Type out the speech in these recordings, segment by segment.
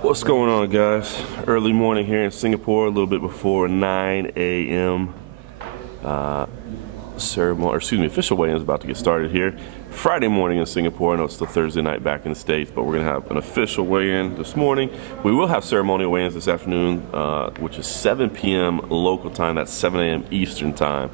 What's going on, guys? Early morning here in Singapore, a little bit before 9 a.m. Official weigh-in is about to get started here. Friday morning in Singapore. I know it's still Thursday night back in the States, but we're going to have an official weigh-in this morning. We will have ceremonial weigh-ins this afternoon, which is 7 p.m. local time. That's 7 a.m. Eastern time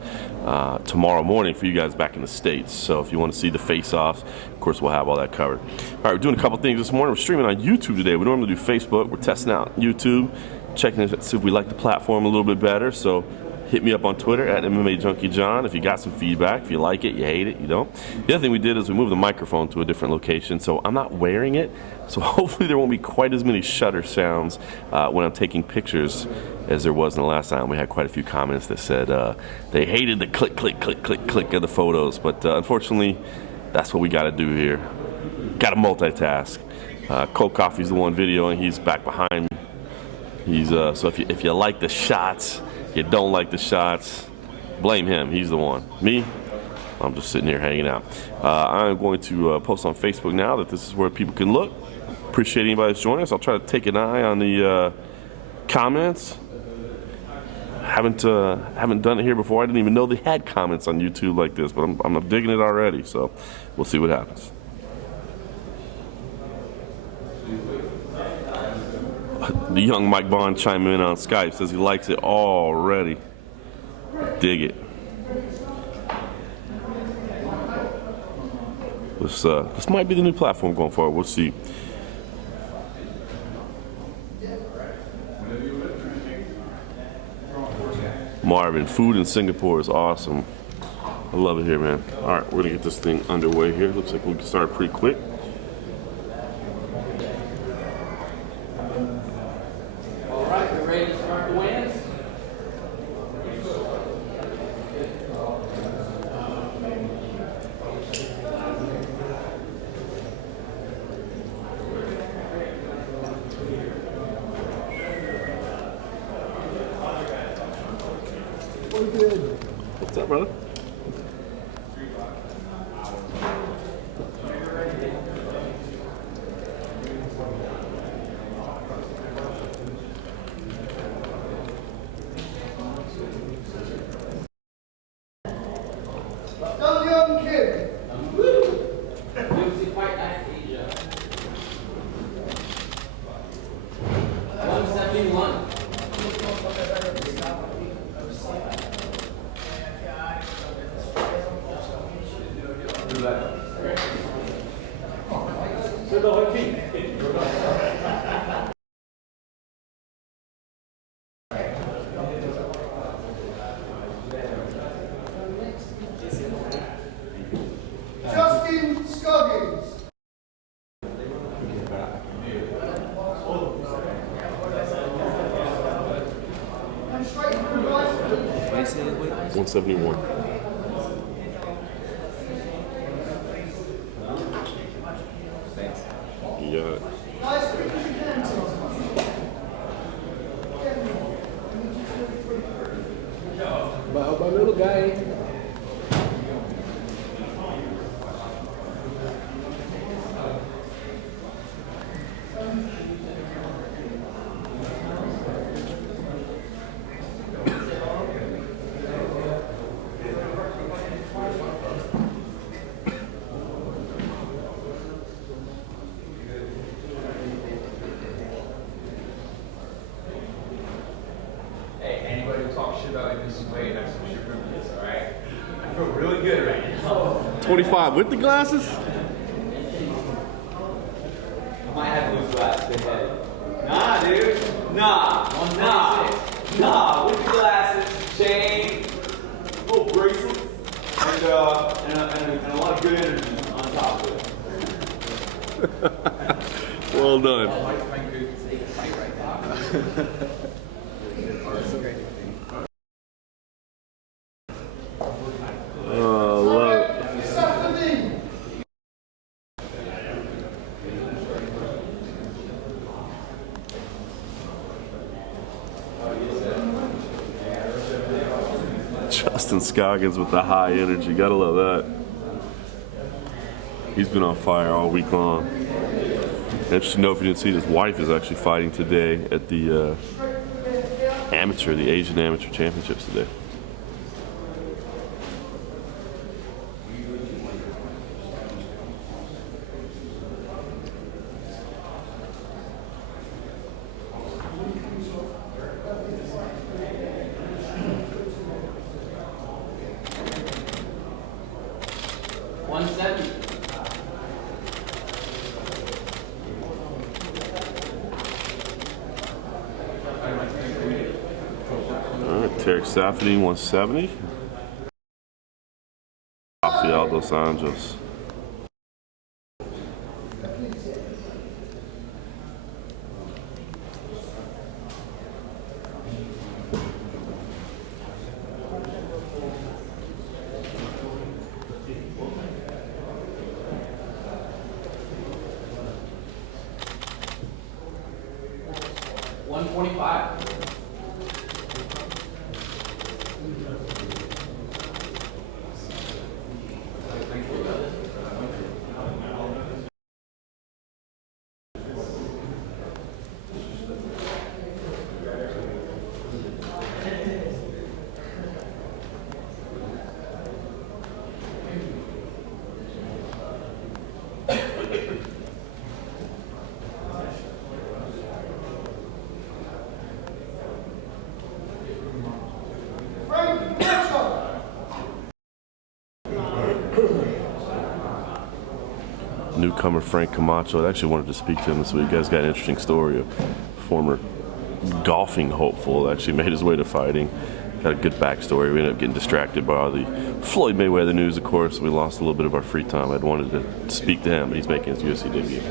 tomorrow morning for you guys back in the States. So if you want to see the face-offs, of course, we'll have all that covered. All right, we're doing a couple things this morning. We're streaming on YouTube today. We normally do Facebook. We're testing out YouTube, checking to see if we like the platform a little bit better. So hit me up on Twitter at MMA Junkie John if you got some feedback. If you like it, you hate it, you don't. The other thing we did is we moved the microphone to a different location, so I'm not wearing it. So hopefully there won't be quite as many shutter sounds when I'm taking pictures as there was in the last time. We had quite a few comments that said they hated the click, click, click, click, click of the photos. But unfortunately, that's what we got to do here. Got to multitask. Cold Coffee's the one video, and he's back behind me. He's so if you like the shots, you don't like the shots, blame him. He's the one. Me, I'm just sitting here hanging out. I'm going to post on Facebook now that this is where people can look. Appreciate anybody that's joining us. I'll try to take an eye on the comments. Haven't done it here before. I didn't even know they had comments on YouTube like this, but I'm digging it already. So we'll see what happens. The young Mike Bond chiming in on Skype, says he likes it already. Dig it. This might be the new platform going forward. We'll see. Marvin, food in Singapore is awesome. I love it here, man. All right, we're gonna get this thing underway here. Looks like we can start pretty quick. What's up, brother? UFC Fight Night Asia. 171. $171. Thanks. You got it. little guy. Anybody who talks shit about me losing weight, that's what your privilege is, alright? I feel really good right now. 25 with the glasses? I might have to lose glasses, but nah, dude. Nah, with the glasses, chain, little bracelets, and a lot of good energy on top of it. Well done. Justin Scoggins with the high energy. Gotta love that. He's been on fire all week long. Interesting to know, if you didn't see, his wife is actually fighting today at the the Asian Amateur Championships today. Tarek Safdie, 170. Rafael Dos Anjos. Newcomer Frank Camacho. I actually wanted to speak to him this week. You guys got an interesting story. A former golfing hopeful that actually made his way to fighting. Got a good backstory. We ended up getting distracted by all the Floyd Mayweather news, of course. We lost a little bit of our free time. I'd wanted to speak to him, but he's making his UFC debut.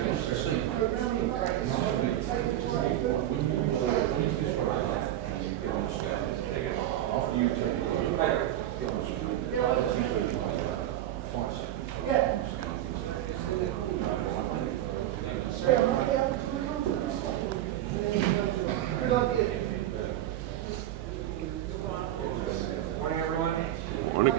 Morning.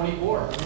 124.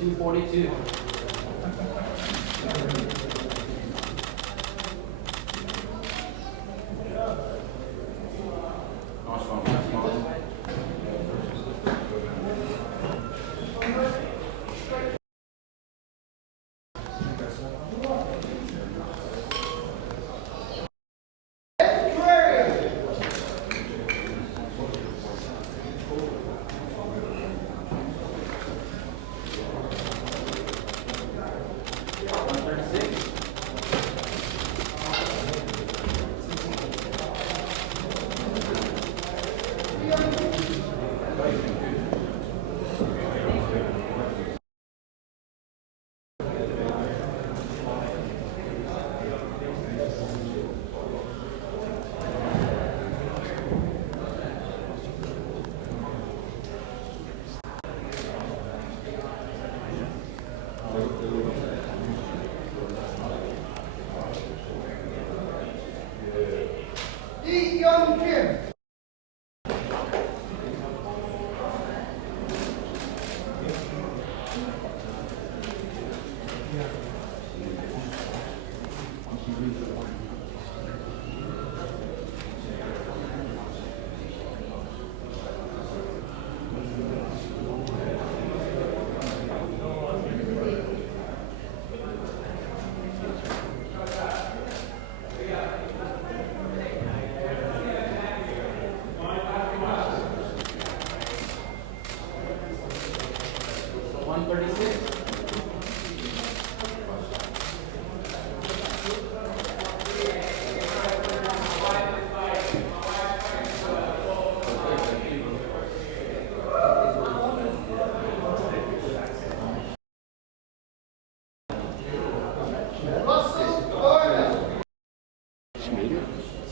Two 42.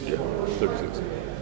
Yeah, 36.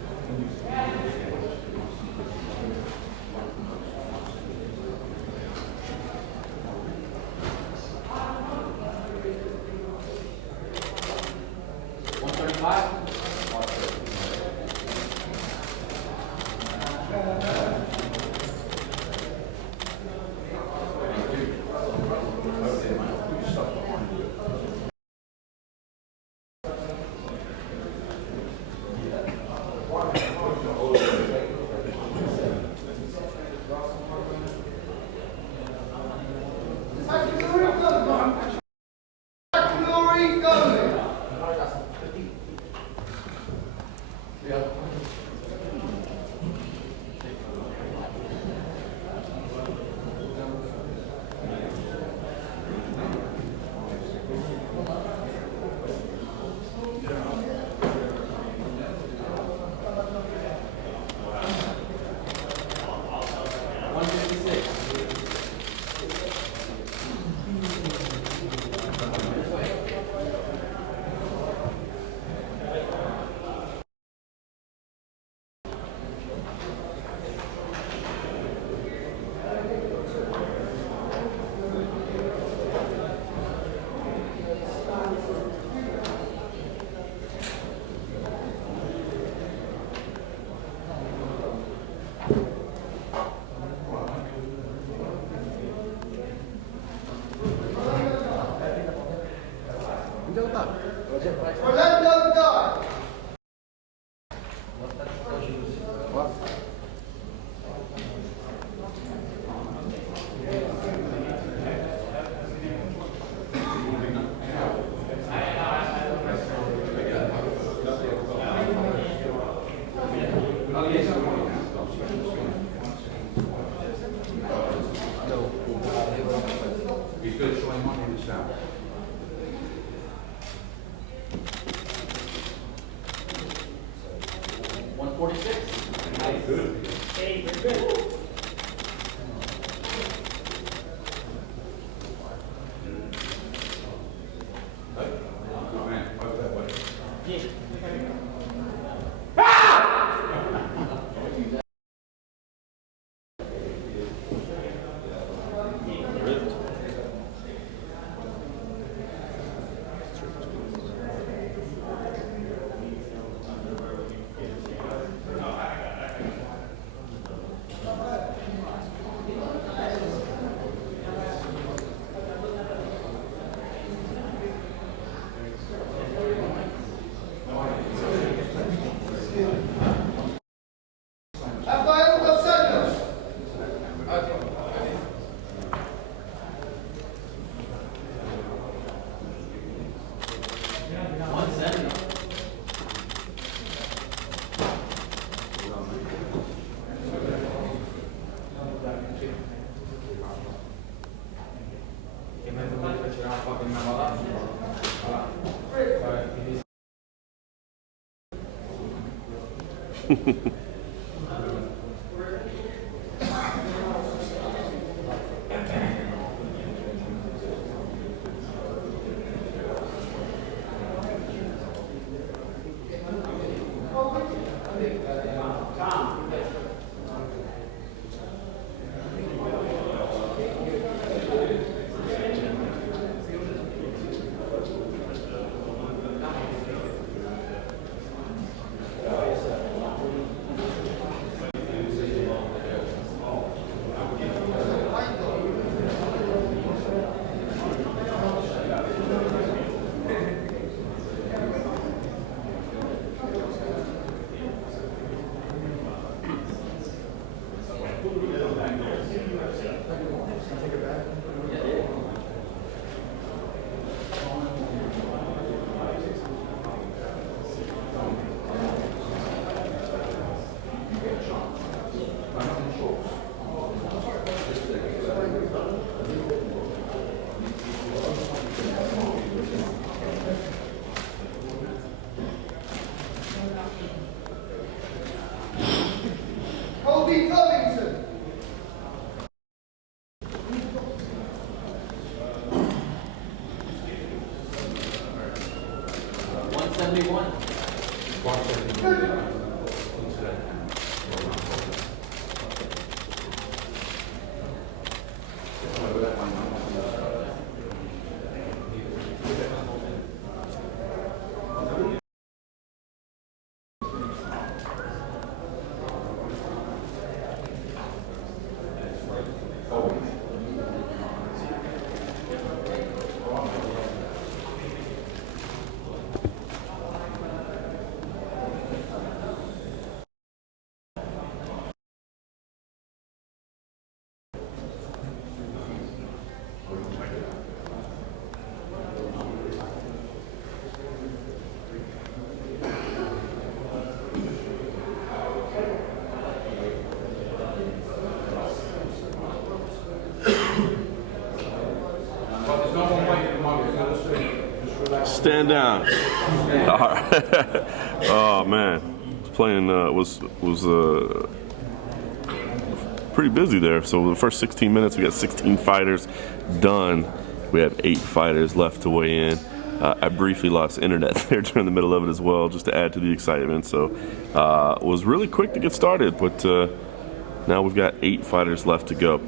Stand down. All right. Oh man, playing was pretty busy there. So the first 16 minutes, we got 16 fighters done. We have 8 fighters left to weigh in. I briefly lost internet there during the middle of it as well, just to add to the excitement. So it was really quick to get started, but now we've got 8 fighters left to go.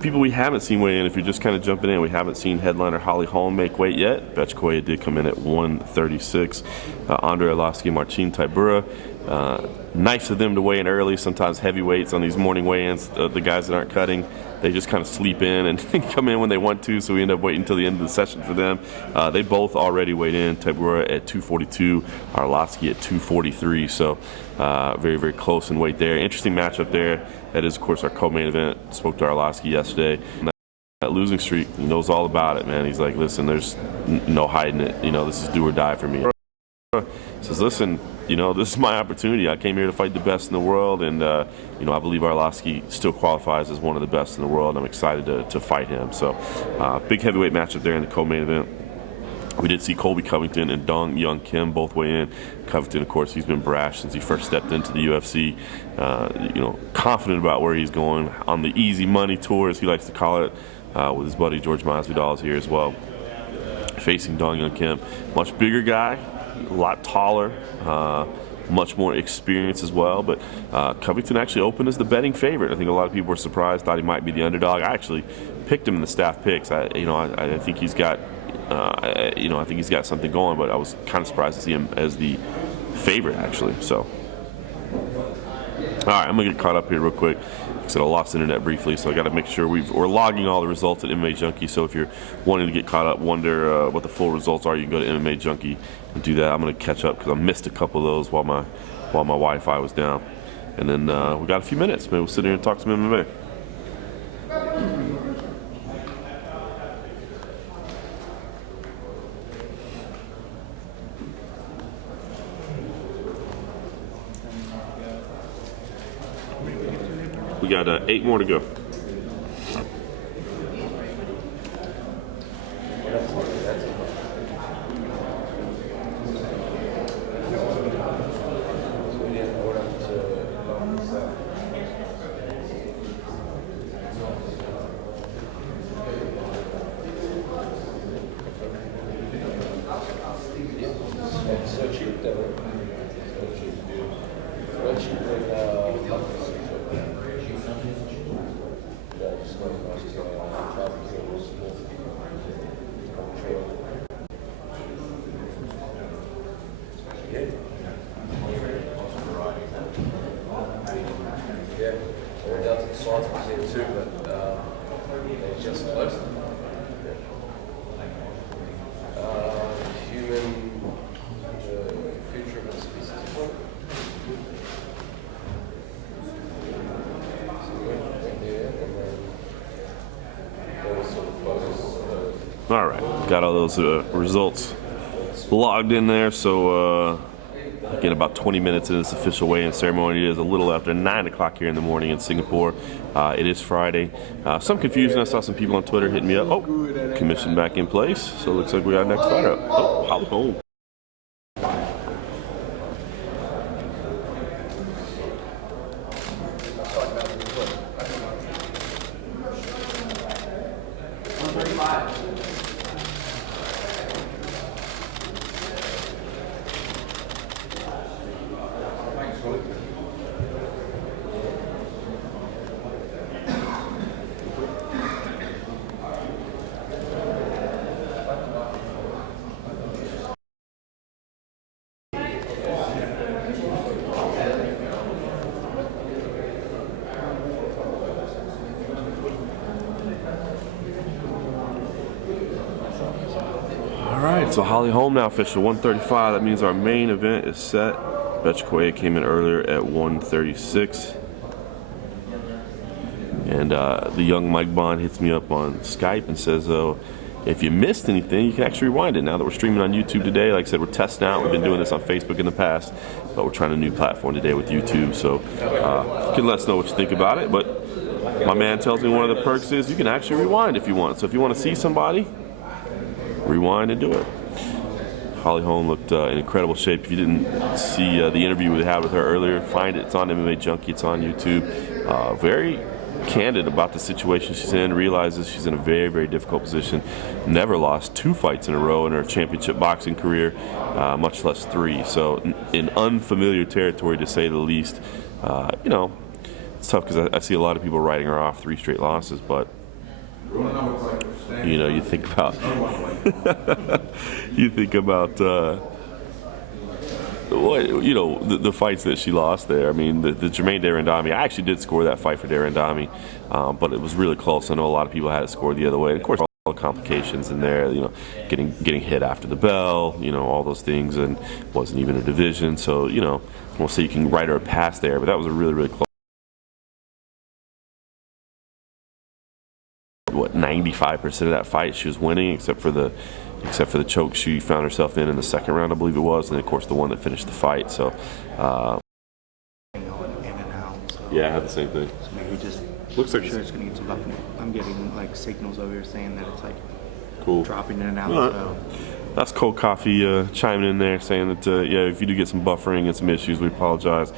People we haven't seen weigh in, if you're just kind of jumping in, we haven't seen headliner Holm make weight yet. Betchkoya did come in at 136. Andre Arlovsky, Marcin Tybura, Nice of them to weigh in early. Sometimes heavyweights on these morning weigh-ins, the guys that aren't cutting, they just kind of sleep in and come in when they want to, so we end up waiting until the end of the session for them. They both already weighed in. Tybura at 242, Arlovsky at 243, so very, very close in weight there. Interesting matchup there. That is, of course, our co-main event. Spoke to Arlovsky yesterday. That losing streak, he knows all about it, man. He's like, listen, there's no hiding it. This is do or die for me. He says, listen, this is my opportunity. I came here to fight the best in the world, and I believe Arlovsky still qualifies as one of the best in the world. I'm excited to fight him. So, big heavyweight matchup there in the co-main event. We did see Colby Covington and Dong Young Kim both weigh in. Covington, of course, he's been brash since he first stepped into the UFC. Confident about where he's going on the easy money tour, as he likes to call it, with his buddy George Masvidal here as well. Facing Dong Young Kim, much bigger guy, a lot taller, much more experience as well. But Covington actually opened as the betting favorite. I think a lot of people were surprised, thought he might be the underdog. I actually picked him in the staff picks. I think he's got. I think he's got something going, but I was kind of surprised to see him as the favorite, actually. So, all right, I'm gonna get caught up here real quick. Like I said, I lost internet briefly, so I got to make sure we're logging all the results at MMA Junkie. So if you're wanting to get caught up, wonder what the full results are, you can go to MMA Junkie and do that. I'm gonna catch up because I missed a couple of those while my Wi-Fi was down. And then we got a few minutes. Maybe we'll sit here and talk some MMA. We got 8 more to go. All right, got all those results logged in there. So again, about 20 minutes in this official weigh-in ceremony. It is a little after 9 o'clock here in the morning in Singapore. It is Friday. Some confusion. I saw some people on Twitter hitting me up. Oh, commission back in place. So it looks like we got our next fighter up. Oh, Holm. So Holly Holm now official, 135. That means our main event is set. Betchkoya came in earlier at 136. And the young Mike Bond hits me up on Skype and says, if you missed anything, you can actually rewind it. Now that we're streaming on YouTube today, like I said, we're testing out. We've been doing this on Facebook in the past, but we're trying a new platform today with YouTube. So you can let us know what you think about it. But my man tells me one of the perks is you can actually rewind if you want. So if you want to see somebody, rewind and do it. Holly Holm looked in incredible shape. If you didn't see the interview we had with her earlier, find it. It's on MMA Junkie. It's on YouTube. Very candid about the situation she's in. Realizes she's in a very, very difficult position. Never lost 2 fights in a row in her championship boxing career, much less 3. So in unfamiliar territory, to say the least. It's tough because I see a lot of people writing her off 3 straight losses, but you think about the fights that she lost there. I mean, the Jermaine Darandami. I actually did score that fight for Darandami, but it was really close. I know a lot of people had it scored the other way. And of course, all the complications in there. Getting hit after the bell. All those things, and wasn't even a division. So we'll see. You can write her a pass there, but that was a really, really close. 95% of that fight she was winning, except for the choke she found herself in the second round, I believe it was, and of course the one that finished the fight. So in and out. So yeah, I had the same thing. so maybe just Looks like sure it's gonna get some buffing. I'm getting like signals over here saying that it's like cool. dropping in and out. All right. So That's Cold Coffee chiming in there, saying that if you do get some buffering and some issues, we apologize.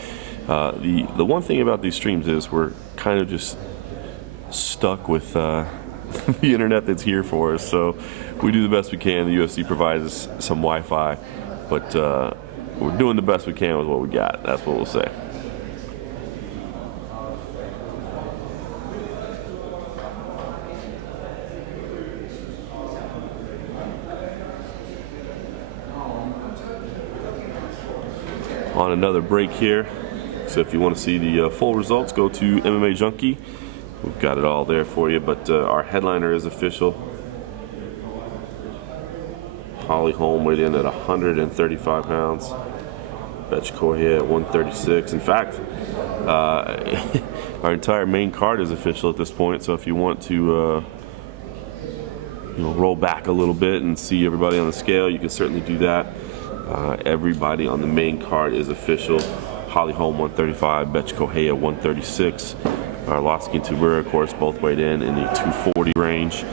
The one thing about these streams is we're kind of just stuck with the internet that's here for us. So we do the best we can. The UFC provides us some Wi-Fi, but we're doing the best we can with what we got. That's what we'll say. On another break here. So if you want to see the full results, go to MMA Junkie. We've got it all there for you, but our headliner is official. Holly Holm weighed in at 135 pounds. Betch Correa at 136. In fact, our entire main card is official at this point, so if you want to roll back a little bit and see everybody on the scale, you can certainly do that. Everybody on the main card is official. Holly Holm 135, Betch Correa 136. Arlovsky and Tubura, of course, both weighed in the 240 range.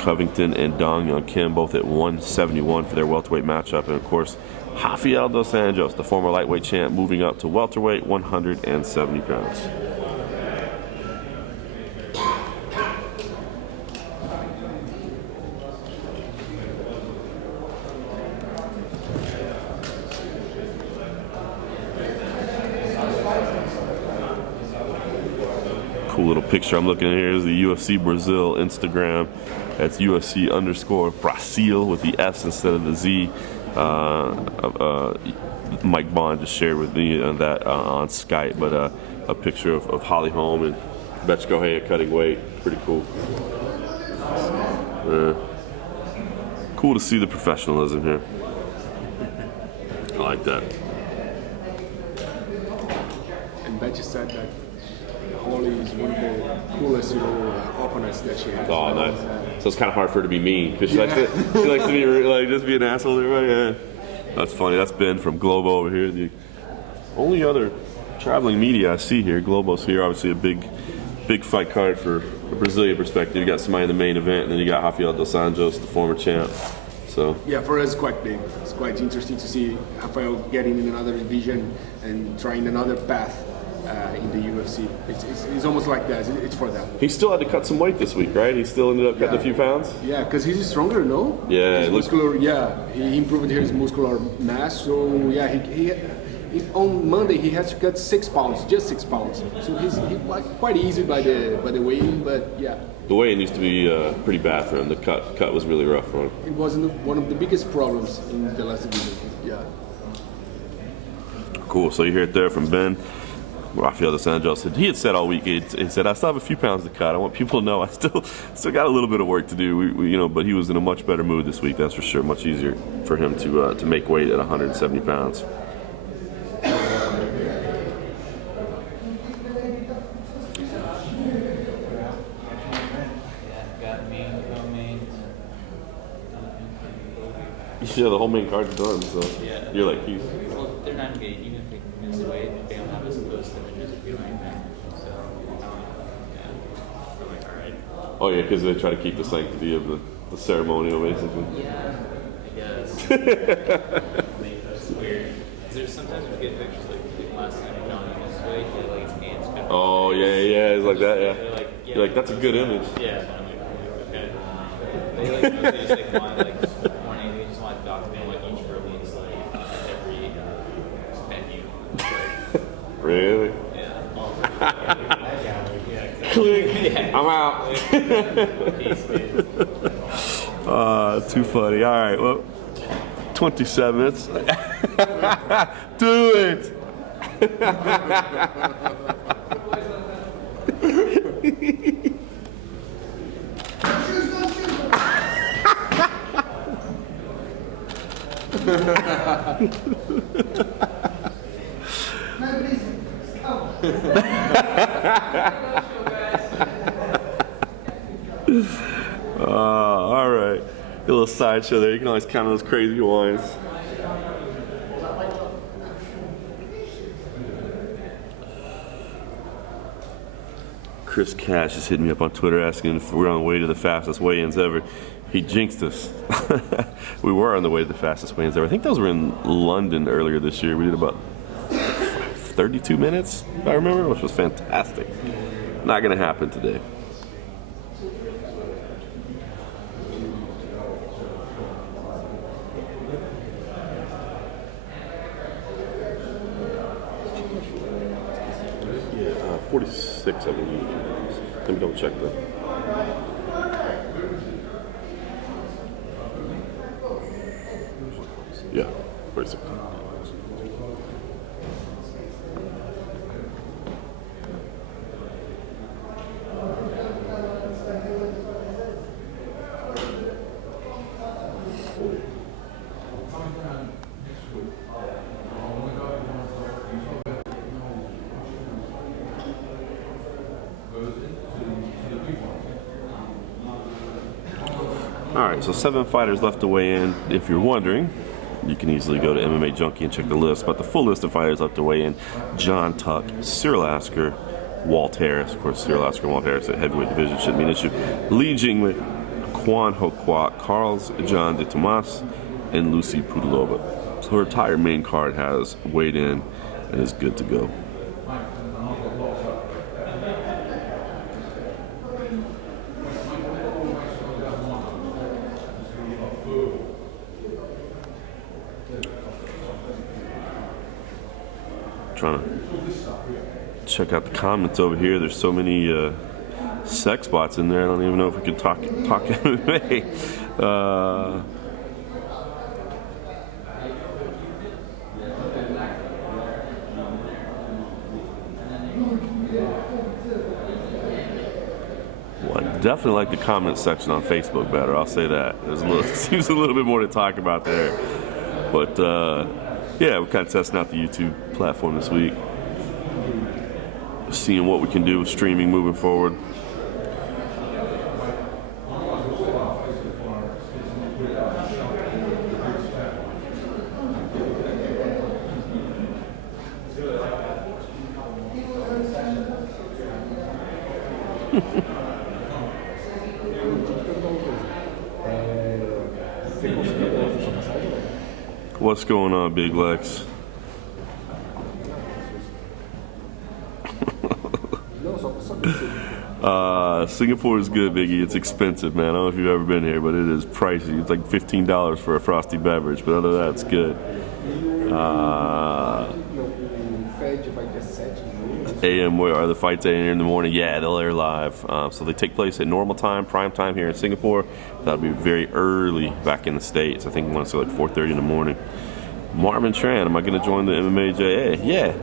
Covington and Dong Young Kim both at 171 for their welterweight matchup. And, of course, Rafael dos Anjos, the former lightweight champ, moving up to welterweight, 170 pounds. Cool little picture I'm looking at here is the UFC Brazil Instagram. That's UFC_Brasil with the S instead of the Z. Mike Bond just shared with me that on Skype, but a picture of Holly Holm and Betch Correa cutting weight. Pretty cool. Cool to see the professionalism here. I like that. And Betch said that Holly is one of the coolest, opponents that she has. Oh, nice. So it's kind of hard for her to be mean because she likes to be just be an asshole. Right? Yeah. That's funny. That's Ben from Globo over here. The only other traveling media I see here. Globo's here. Obviously a big fight card for a Brazilian perspective. You got somebody in the main event, and then you got Rafael dos Anjos, the former champ. So yeah, for us, it's quite big. It's quite interesting to see Rafael getting in another division and trying another path in the UFC. It's almost like that. It's for them. he still had to cut some weight this week, right? He still ended up cutting a few pounds. Yeah, because he's stronger, no? Yeah, His it looks- muscular. Yeah, he improved his muscular mass. So yeah, he on Monday he has to cut 6 pounds, just 6 pounds. So he's quite easy by the weigh-in, but yeah. The weigh-in used to be pretty bad for him. The cut was really rough for him. It was one of the biggest problems in the last division. Yeah. Cool. So you hear it there from Ben. Rafael dos Anjos said he had said all week. He said, "I still have a few pounds to cut. I want people to know I still got a little bit of work to do." But he was in a much better mood this week. That's for sure. Much easier for him to make weight at 170 pounds. Got main, co-main. Yeah, the whole main card's done. So Yeah. you're like, he's. Well, they're not engaged. Even if they miss weight, they don't have us post images if we do anything. So, yeah. We're like, all right. Oh yeah, because they try to keep the sanctity of the ceremonial, basically. Yeah, I guess. It's weird. 'Cause there's sometimes we get pictures like last time John missed weight, he had like his hands kind of. Oh yeah, it's like that. Yeah. They're like, yeah, You're like, that's a good image. Yeah, and I'm like, okay. They mostly just want morning. They just want to document what each girl looks like at every venue. Really? Yeah. Yeah, exactly. Click. Yeah. I'm out. Peace, peace. Too funny. All right. Well, 27 minutes. Do it. All right. A little sideshow there. You can always count those crazy ones. Chris Cash is hitting me up on Twitter asking if we're on the way to the fastest weigh-ins ever. He jinxed us. We were on the way to the fastest weigh-ins ever. I think those were in London earlier this year. We did about 32 minutes, if I remember, which was fantastic. Not going to happen today. Yeah, 46, I believe. Let me double check that. Yeah, 46. All right, so 7 fighters left to weigh in. If you're wondering, you can easily go to MMA Junkie and check the list. But the full list of fighters left to weigh in: John Tuck, Cyril Asker, Walt Harris. Of course, Cyril Asker and Walt Harris at heavyweight division shouldn't be an issue. Li Jingwei, Kwan Ho Kwak, Carlos John de Tomas, and Lucy Pudilova. So her entire main card has weighed in and is good to go. Trying to check out the comments over here. There's so many sex bots in there. I don't even know if we can talk MMA. Well, I definitely like the comment section on Facebook better. I'll say that. There's a little, seems a little bit more to talk about there. But yeah, we're kind of testing out the YouTube platform this week, seeing what we can do with streaming moving forward. What's going on, Big Lex? Singapore is good, Biggie. It's expensive, man. I don't know if you've ever been here, but it is pricey. It's like $15 for a frosty beverage, but other than that, it's good. AM, where are the fights at in the morning? Yeah, they'll air live. So they take place at normal time, prime time here in Singapore. That'll be very early back in the States. I think once like 4:30 in the morning. Marvin Tran, am I going to join the MMAJA? Yeah.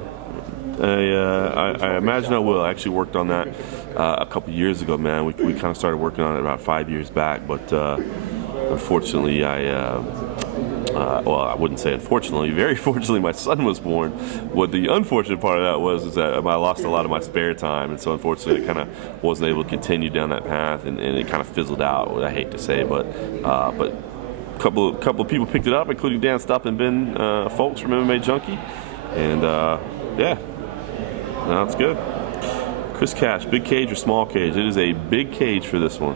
I imagine I will. I actually worked on that a couple years ago, man. We kind of started working on it about 5 years back, but unfortunately, well, I wouldn't say unfortunately. Very fortunately, my son was born. What the unfortunate part of that was is that I lost a lot of my spare time, and so unfortunately, I kind of wasn't able to continue down that path, and it kind of fizzled out. I hate to say, but a couple of people picked it up, including Dan Stupp and Ben Folks from MMA Junkie, and yeah, now it's good. Chris Cash, big cage or small cage? It is a big cage for this one.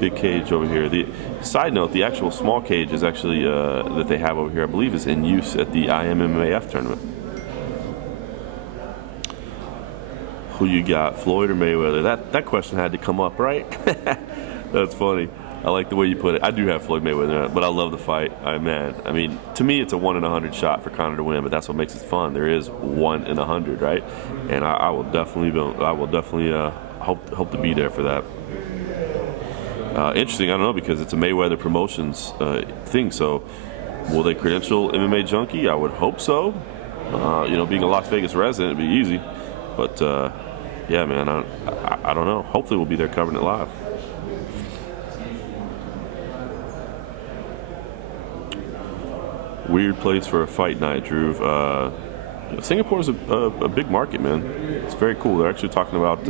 Big cage over here. The side note, the actual small cage is actually that they have over here, I believe, is in use at the IMMAF tournament. Who you got, Floyd or Mayweather? That question had to come up, right? That's funny. I like the way you put it. I do have Floyd Mayweather, but I love the fight. I mean, to me, it's a 1 in 100 shot for Conor to win, but that's what makes it fun. There is 1 in 100, right? And I will definitely hope to be there for that. Interesting, I don't know, because it's a Mayweather Promotions thing, so Will they credential MMA Junkie? I would hope so. Being a Las Vegas resident, it'd be easy. But yeah, man, I don't know. Hopefully, we'll be there covering it live. Weird place for a fight night, Drew. Singapore is a big market, man. It's very cool. They're actually talking about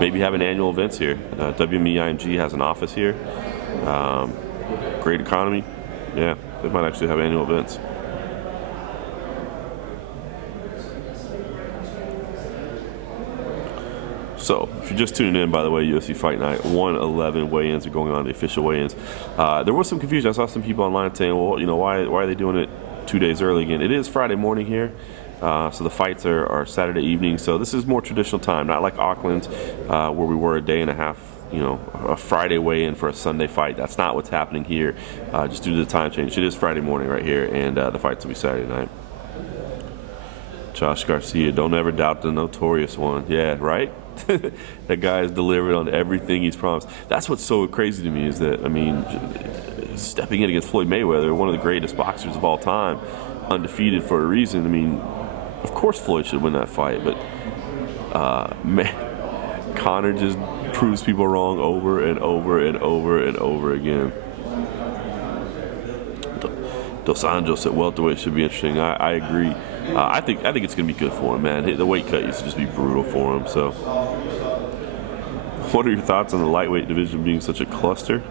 maybe having annual events here. WMEING has an office here. Great economy. Yeah, they might actually have annual events. So, if you're just tuning in, by the way, UFC Fight Night 111 weigh-ins are going on, the official weigh-ins. There was some confusion. I saw some people online saying, well, why are they doing it 2 days early again? It is Friday morning here, so the fights are Saturday evening. So this is more traditional time, not like Auckland, where we were a day and a half, a Friday weigh-in for a Sunday fight. That's not what's happening here, just due to the time change. It is Friday morning right here, and the fights will be Saturday night. Josh Garcia, don't ever doubt the notorious one. Yeah, right? That guy has delivered on everything he's promised. That's what's so crazy to me is that, stepping in against Floyd Mayweather, one of the greatest boxers of all time, undefeated for a reason. Of course Floyd should win that fight, but Conor just proves people wrong over and over and over and over again. Dos Anjos at welterweight should be interesting. I agree. I think it's going to be good for him, man. The weight cut used to just be brutal for him. So, what are your thoughts on the lightweight division being such a cluster?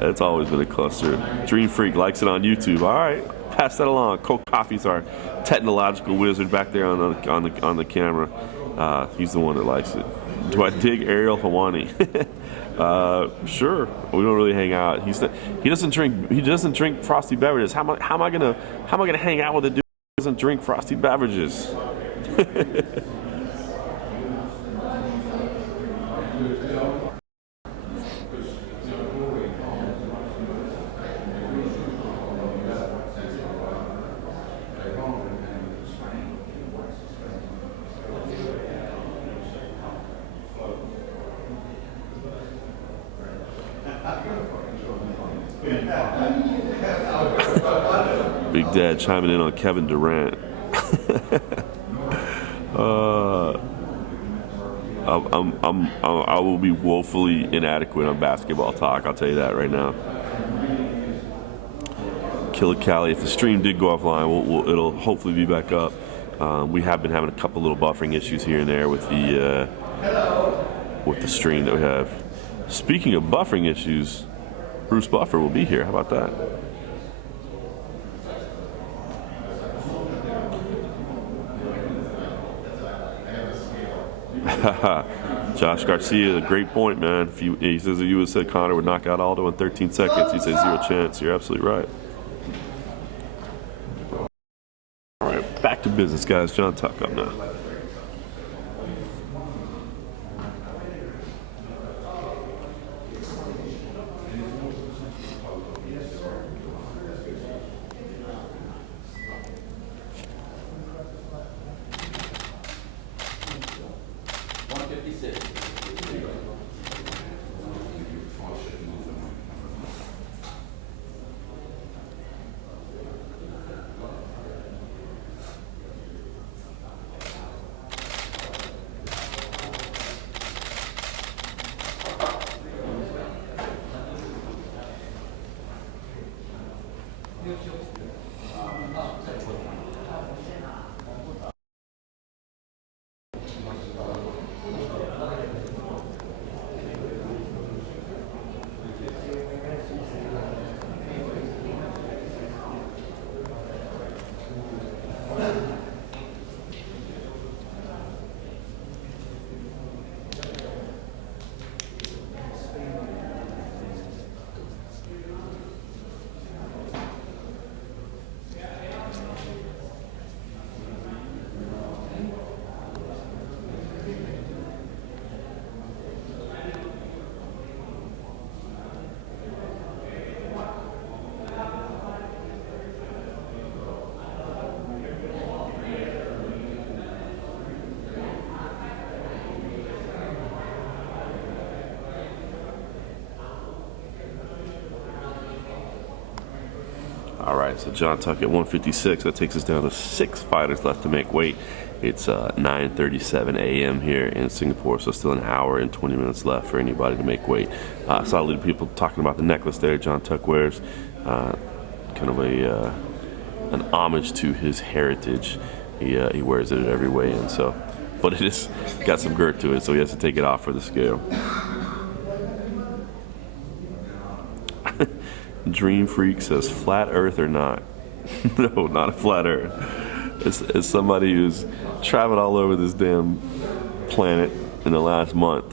It's always been a cluster. Dream Freak likes it on YouTube. All right, pass that along. Coke Coffee's our technological wizard back there on the camera. He's the one that likes it. Do I dig Ariel Hawani? Sure. We don't really hang out. He doesn't drink frosty beverages. How am I gonna hang out with a dude who doesn't drink frosty beverages? Big Dad chiming in on Kevin Durant. I will be woefully inadequate on basketball talk. I'll tell you that right now. Killer Cali. If the stream did go offline, it'll hopefully be back up. We have been having a couple little buffering issues here and there with the stream that we have. Speaking of buffering issues, Bruce Buffer will be here. How about that? Josh Garcia, a great point, man. He says if you would have said Conor would knock out Aldo in 13 seconds, he says 0 chance. You're absolutely right. All right, back to business, guys. John Tuck up now. right, so John Tuck at 156. That takes us down to 6 fighters left to make weight. It's 9:37 a.m. here in Singapore, so still an hour and 20 minutes left for anybody to make weight. I saw a little people talking about the necklace there John Tuck wears, kind of an homage to his heritage. He wears it at every weigh-in, so, but it is got some girth to it, so he has to take it off for the scale. Dream Freak says, flat Earth or not? No, not a flat Earth. As somebody who's traveled all over this damn planet in the last month,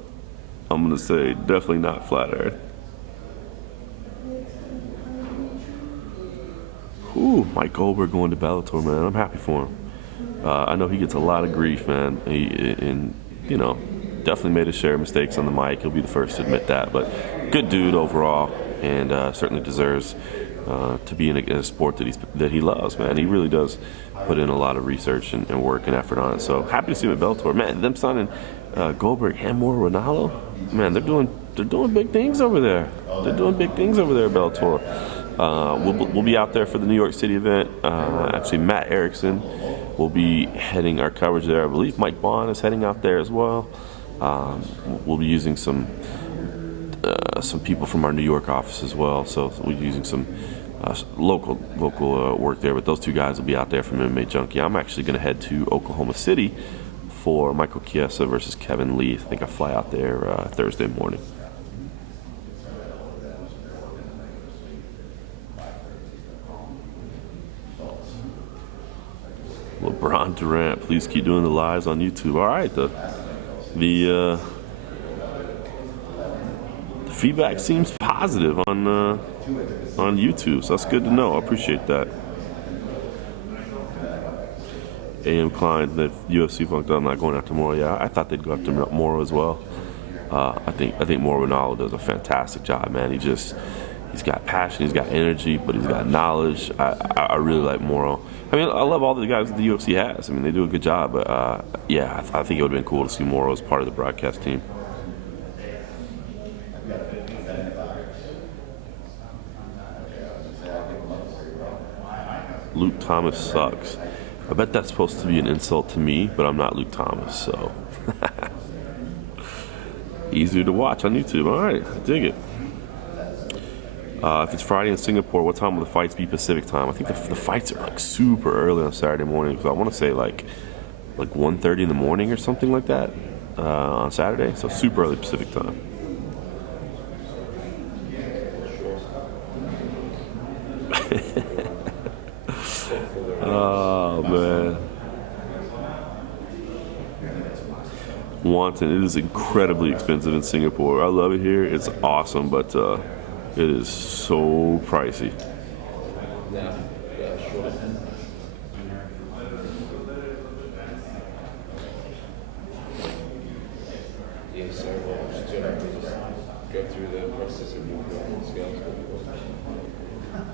I'm gonna say definitely not flat Earth. Ooh, Mike Goldberg going to Bellator, man. I'm happy for him. I know he gets a lot of grief, man. Definitely made his share of mistakes on the mic. He'll be the first to admit that, but good dude overall, and certainly deserves to be in a sport that he loves, man. He really does put in a lot of research and work and effort on it. So happy to see him at Bellator, man. Them signing Goldberg and more Ronaldo, man. They're doing big things over there. They're doing big things over there at Bellator. We'll be out there for the New York City event. Actually, Matt Erickson will be heading our coverage there. I believe Mike Bond is heading out there as well. We'll be using some people from our New York office as well. So we'll be using some local work there. But those two guys will be out there from MMA Junkie. I'm actually going to head to Oklahoma City for Michael Chiesa versus Kevin Lee. I think I fly out there Thursday morning. LeBron Durant, please keep doing the lives on YouTube. All right, the feedback seems positive on YouTube, so that's good to know. I appreciate that. A.M. Klein, the UFC funked up, I'm not going after Moro. Yeah, I thought they'd go after Moro as well. I think Moro Ronaldo does a fantastic job, man. He's got passion, he's got energy, but he's got knowledge. I really like Moro. I mean, I love all the guys that the UFC has. I mean, they do a good job, but I think it would have been cool to see Moro as part of the broadcast team. Luke Thomas sucks. I bet that's supposed to be an insult to me, but I'm not Luke Thomas, so. Easier to watch on YouTube. All right, I dig it. If it's Friday in Singapore, what time will the fights be Pacific time? I think the fights are like super early on Saturday morning, because I want to say like 1:30 in the morning or something like that on Saturday. So super early Pacific time. Oh man. Wanton, it is incredibly expensive in Singapore. I love it here. It's awesome, but it is so pricey. Yeah, sure. Yeah, so do you have to just go through the process of walking scales?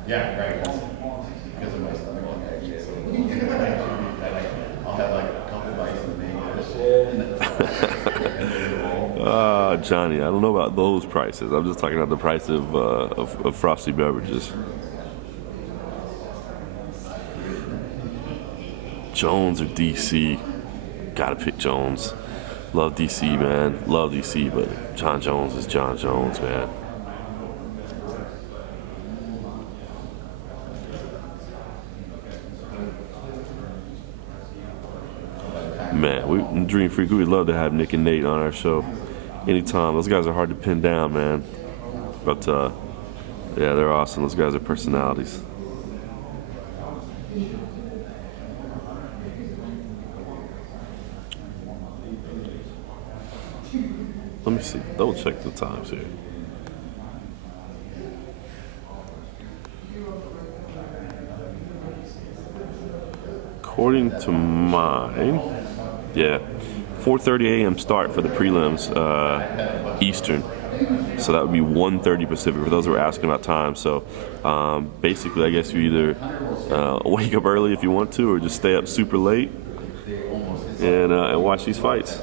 Yeah, right. Because of my stomach, I'll have like a couple bites in the Johnny, I don't know about those prices. I'm just talking about the price of frosty beverages. Jones or DC? Gotta pick Jones. Love DC, man. Love DC, but John Jones is John Jones, man. Man, Dream Freak, we would love to have Nick and Nate on our show anytime. Those guys are hard to pin down, man. But, yeah, they're awesome. Those guys are personalities. Let me see. Double check the times here. According to mine, yeah, 4:30 a.m. start for the prelims Eastern. So that would be 1:30 Pacific for those who are asking about time. So basically, I guess you either wake up early if you want to, or just stay up super late and watch these fights.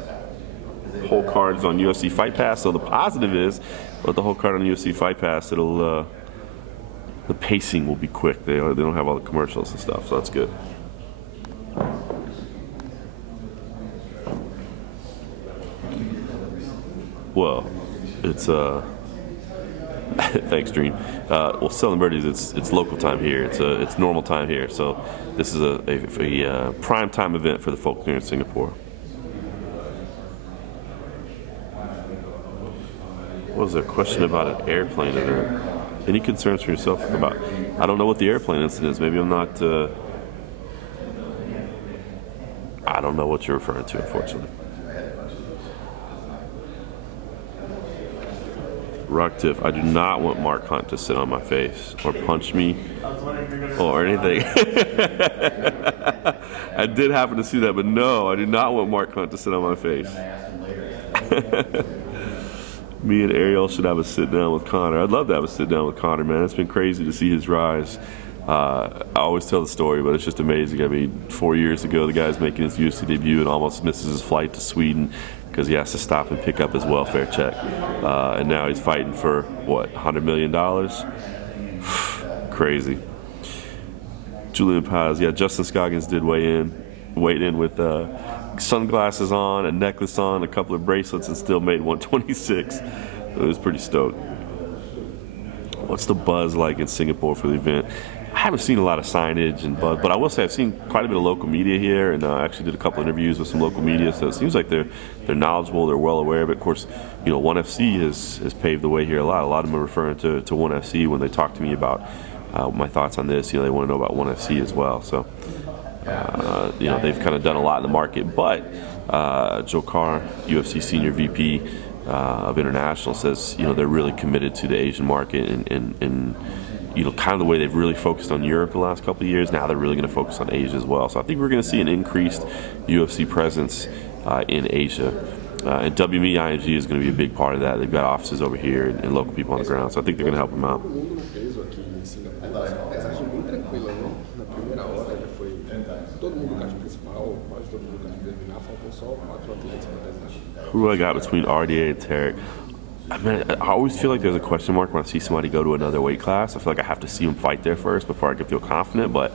Whole card is on UFC Fight Pass. So the positive is, with the whole card on UFC Fight Pass, it'll the pacing will be quick. They don't have all the commercials and stuff, so that's good. Well, it's thanks, Dream. Well, Southern Birdies, it's local time here. It's normal time here. So this is a prime time event for the folk here in Singapore. What was there a question about an airplane event? Any concerns for yourself about? I don't know what the airplane incident is. Maybe I'm not. I don't know what you're referring to, unfortunately. Rock Tiff, I do not want Mark Hunt to sit on my face or punch me or anything. I did happen to see that, but no, I do not want Mark Hunt to sit on my face. Me and Ariel should have a sit down with Connor. I'd love to have a sit down with Connor, man. It's been crazy to see his rise. I always tell the story, but it's just amazing. I mean, 4 years ago, the guy's making his UFC debut and almost misses his flight to Sweden because he has to stop and pick up his welfare check. And now he's fighting for, what, $100 million? Crazy. Julian Paz, yeah, Justin Scoggins did weigh in with sunglasses on, a necklace on, a couple of bracelets, and still made 126. It was pretty stoked. What's the buzz like in Singapore for the event? I haven't seen a lot of signage and buzz, but I will say I've seen quite a bit of local media here, and I actually did a couple interviews with some local media, so it seems like they're knowledgeable, they're well aware of it. Of course, you know, ONE FC has paved the way here a lot. A lot of them are referring to ONE FC when they talk to me about my thoughts on this. You know, they want to know about ONE FC as well. So, you know, they've kind of done a lot in the market, but Joe Carr, UFC Senior VP of International, says, you know, they're really committed to the Asian market and you know, kind of the way they've really focused on Europe the last couple of years. Now they're really going to focus on Asia as well. So I think we're going to see an increased UFC presence in Asia. And WME IMG is going to be a big part of that. They've got offices over here and local people on the ground. So I think they're going to help them out. Todo mundo no peso aqui em Singapura. Paisagem bem tranquila, não? Na primeira hora já foi todo mundo caixa principal, quase todo mundo caixa terminar, faltou só 4 atletas para pesar. Who I got between RDA and Tarek? I mean, I always feel like there's a question mark when I see somebody go to another weight class. I feel like I have to see them fight there first before I can feel confident. But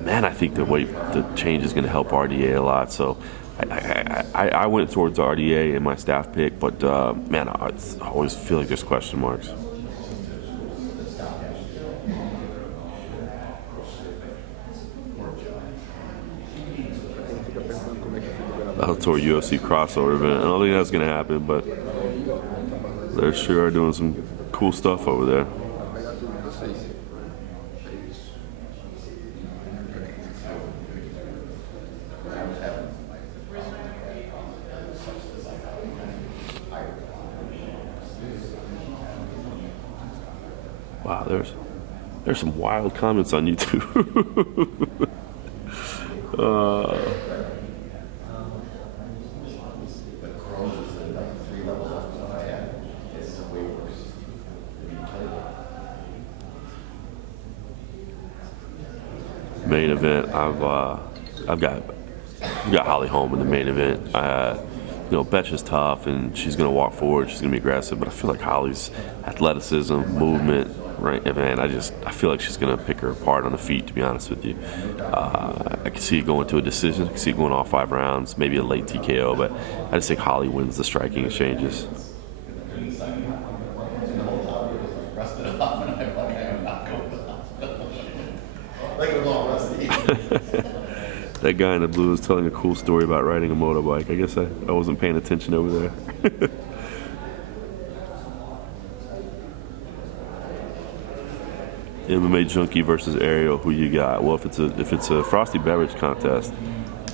man, I think the change is going to help RDA a lot. So I went towards RDA in my staff pick, but man, I always feel like there's question marks. Bellator UFC crossover event. I don't think that's going to happen, but they sure are doing some cool stuff over there. Wow, there's some wild comments on YouTube. Main event, I've got Holly Holm in the main event. You know, Betch is tough and she's going to walk forward. She's going to be aggressive, but I feel like Holly's athleticism, movement, right? Man, I feel like she's going to pick her apart on the feet. To be honest with you, I can see it going to a decision. I can see it going all 5 rounds, maybe a late TKO. But I just think Holly wins the striking exchanges. That guy in the blue is telling a cool story about riding a motorbike. I guess I wasn't paying attention over there. MMA Junkie versus Ariel. Who you got? Well, if it's a frosty beverage contest,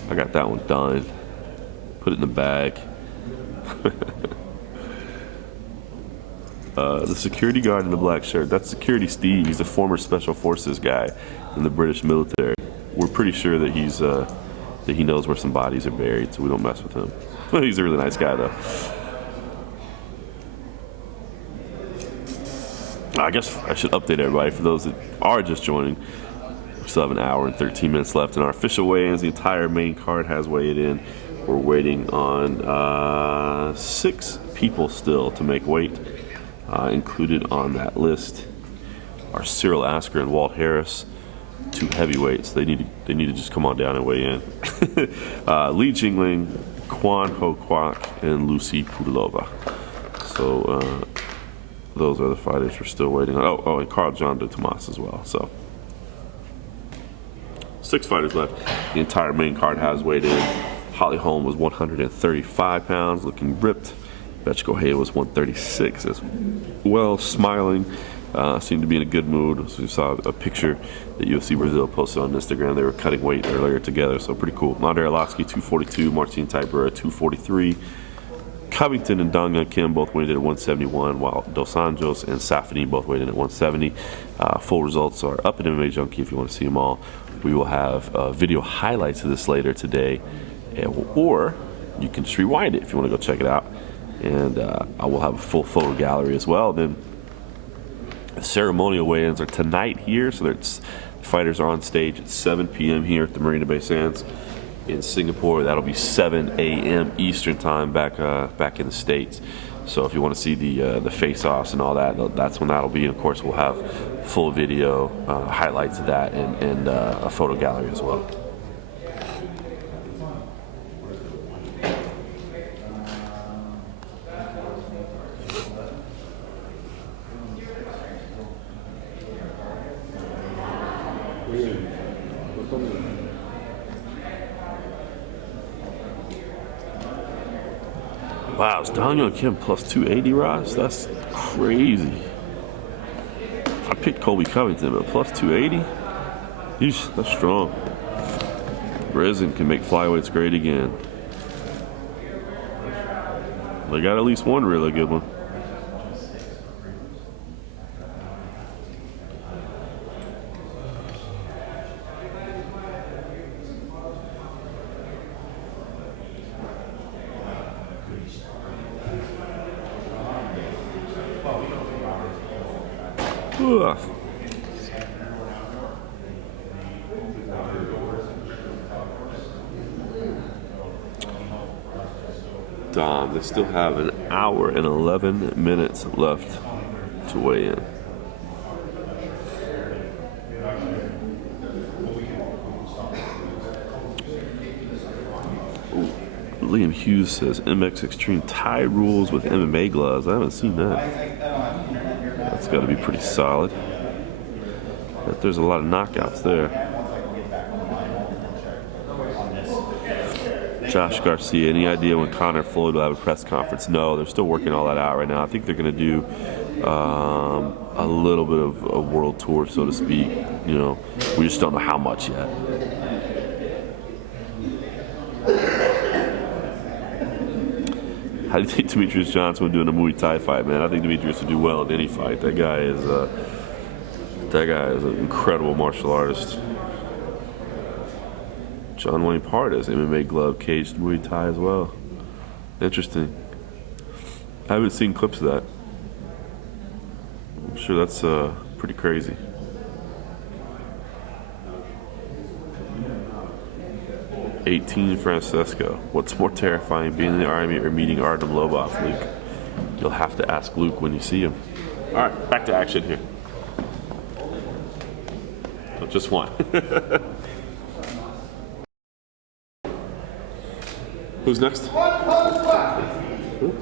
I got that one done. Put it in the bag. The security guard in the black shirt, that's Security Steve. He's a former Special Forces guy in the British military. We're pretty sure that that he knows where some bodies are buried, so we don't mess with him. He's a really nice guy, though. I guess I should update everybody for those that are just joining. We still have an hour and 13 minutes left in our official weigh-ins. The entire main card has weighed in. We're waiting on 6 people still to make weight, included on that list. are Cyril Asker and Walt Harris, 2 heavyweights. They need to just come on down and weigh in. Li Jingling, Kwan Ho Kwak, and Lucy Pudilova. So those are the fighters we're still waiting on. Oh, and Carl John de Tomas as well. So 6 fighters left. The entire main card has weighed in. Holly Holm was 135 pounds, looking ripped. Betchko Hay was 136 as well, smiling. Seemed to be in a good mood. So we saw a picture that UFC Brazil posted on Instagram. They were cutting weight earlier together, so pretty cool. Andre Arlovsky, 242. Martin Tybura, 243. Covington and Dong Young Kim both weighed in at 171, while Dos Anjos and Safadine both weighed in at 170. Full results are up at MMA Junkie if you want to see them all. We will have video highlights of this later today, or you can just rewind it if you want to go check it out. And I will have a full photo gallery as well. Then the ceremonial weigh-ins are tonight here, so the fighters are on stage at 7 p.m. here at the Marina Bay Sands in Singapore. That'll be 7 a.m. Eastern time back in the States. So if you want to see the face-offs and all that, that's when that'll be. And of course, we'll have full video highlights of that and a photo gallery as well. Wow, it's Dong Young Kim plus 280, Ross? That's crazy. I picked Colby Covington, but plus 280? Yeesh, that's strong. Resin can make flyweights great again. They got at least one really good one. Ugh. Dom, they still have an hour and 11 minutes left to weigh in. Ooh. Liam Hughes says MX Extreme tie rules with MMA gloves. I haven't seen that. That's got to be pretty solid. But there's a lot of knockouts there. Josh Garcia, any idea when Conor Floyd will have a press conference? No, they're still working all that out right now. I think they're going to do a little bit of a world tour, so to speak. You know, we just don't know how much yet. How do you think Demetrius Johnson would do in a Muay Thai fight, man? I think Demetrius would do well in any fight. That guy is an incredible martial artist. John Wayne Parr does MMA glove caged Muay Thai as well. Interesting. I haven't seen clips of that. I'm sure that's pretty crazy. '18 Francesco. What's more terrifying, being in the Army or meeting Artem Lobov, Luke? You'll have to ask Luke when you see him. All right, back to action here. Oh, just one. Who's next? Who?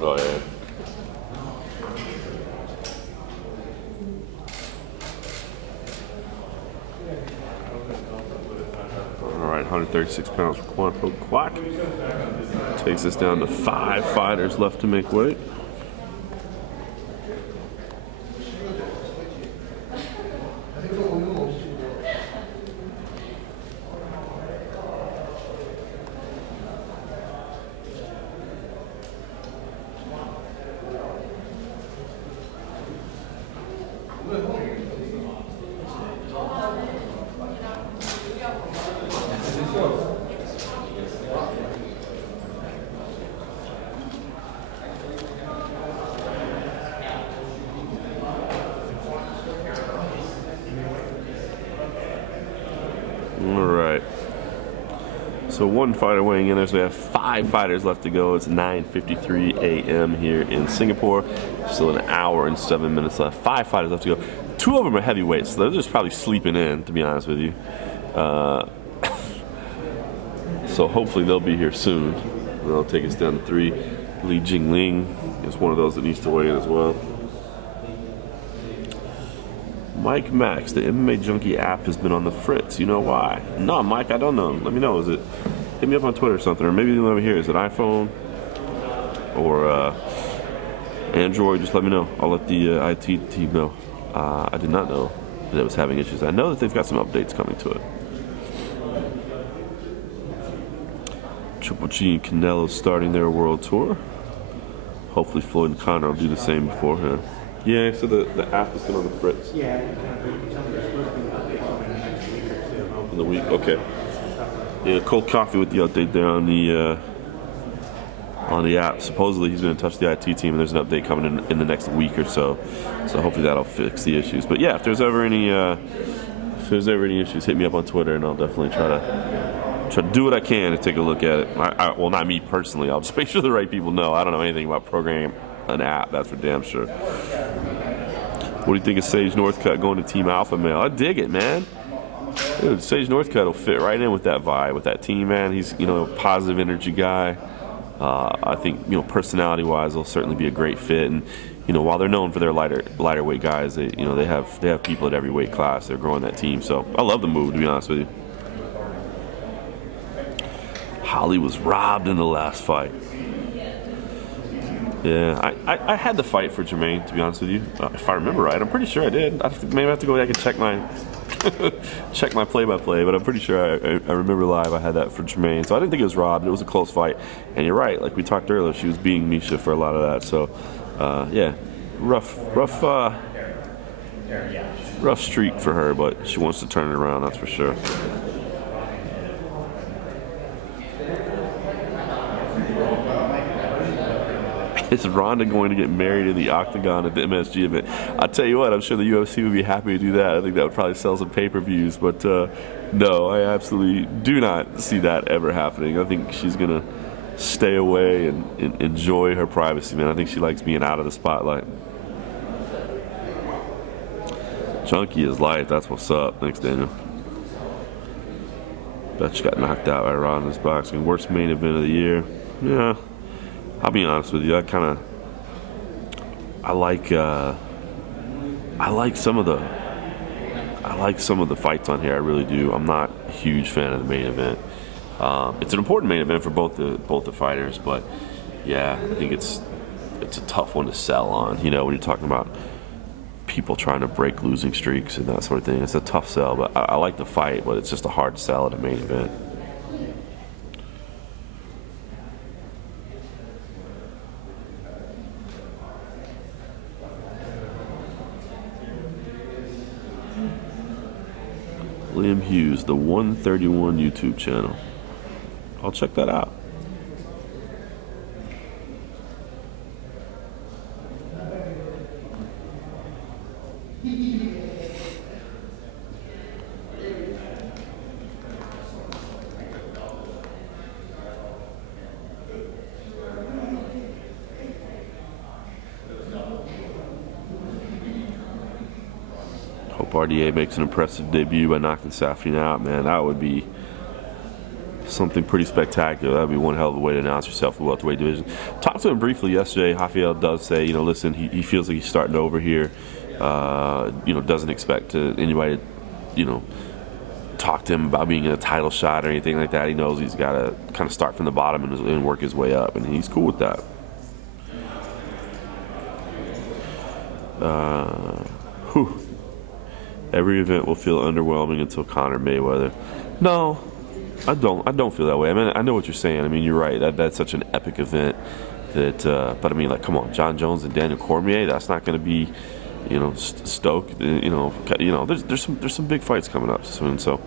Oh, yeah. 136 pounds for Quan Ho Quack. Takes us down to 5 fighters left to make weight. All right. So one fighter weighing in there. So we have 5 fighters left to go. It's 9:53 a.m. here in Singapore. Still an hour and 7 minutes left. 5 fighters left to go. 2 of them are heavyweights. So they're just probably sleeping in, to be honest with you. So hopefully they'll be here soon. They'll take us down to 3. Li Jingling is one of those that needs to weigh in as well. Mike Max, the MMA Junkie app has been on the fritz. You know why? No, Mike, I don't know. Let me know. Is it? Hit me up on Twitter or something, or maybe let me hear. Is it iPhone or Android? Just let me know. I'll let the IT team know. I did not know that it was having issues. I know that they've got some updates coming to it. Triple G and Canelo starting their world tour. Hopefully Floyd and Conor will do the same beforehand. Yeah, so the app has been on the fritz. Yeah. In the week, okay. Yeah, cold coffee with the update there on the app. Supposedly he's going to touch the IT team, and there's an update coming in the next week or so. So hopefully that'll fix the issues. But yeah, if there's ever any issues, hit me up on Twitter, and I'll definitely try to do what I can to take a look at it. Well, not me personally. I'll just make sure the right people know. I don't know anything about programming an app, that's for damn sure. What do you think of Sage Northcutt going to Team Alpha Male? I dig it, man. Dude, Sage Northcutt will fit right in with that vibe, with that team, man. He's, a positive energy guy. I think, personality-wise, he'll certainly be a great fit. And, while they're known for their lighter weight guys, they have people at every weight class. They're growing that team. So I love the move, to be honest with you. Holly was robbed in the last fight. Yeah, I had the fight for Jermaine, to be honest with you. If I remember right, I'm pretty sure I did. Maybe I have to go back and check my play-by-play, but I'm pretty sure I remember live I had that for Jermaine. So I didn't think it was robbed. It was a close fight. And you're right, like we talked earlier, she was beating Misha for a lot of that. So, yeah, rough streak for her, but she wants to turn it around, that's for sure. Is Ronda going to get married in the Octagon at the MSG event? I'll tell you what, I'm sure the UFC would be happy to do that. I think that would probably sell some pay-per-views, but no, I absolutely do not see that ever happening. I think she's going to stay away and enjoy her privacy, man. I think she likes being out of the spotlight. Junkie is life, that's what's up. Thanks, Daniel. Bet she got knocked out by Ronda's boxing. Worst main event of the year. Yeah. I'll be honest with you. I like some of the fights on here. I really do. I'm not a huge fan of the main event. It's an important main event for both the fighters, but yeah, I think it's a tough one to sell on. When you're talking about people trying to break losing streaks and that sort of thing, it's a tough sell. But I like the fight, but it's just a hard sell at a main event. Liam Hughes, the 131 YouTube channel. I'll check that out. Hope RDA makes an impressive debut by knocking Safin out, man. That would be something pretty spectacular. That would be one hell of a way to announce yourself in the welterweight division. Talked to him briefly yesterday. Rafael does say, listen, he feels like he's starting over here. Doesn't expect anybody to, talk to him about being in a title shot or anything like that. He knows he's got to kind of start from the bottom and work his way up, and he's cool with that. Every event will feel underwhelming until Conor Mayweather. No, I don't feel that way. I mean, I know what you're saying. I mean, you're right. That's such an epic event that. But I mean, like, come on, John Jones and Daniel Cormier. That's not going to be, stoked. There's some big fights coming up soon. So,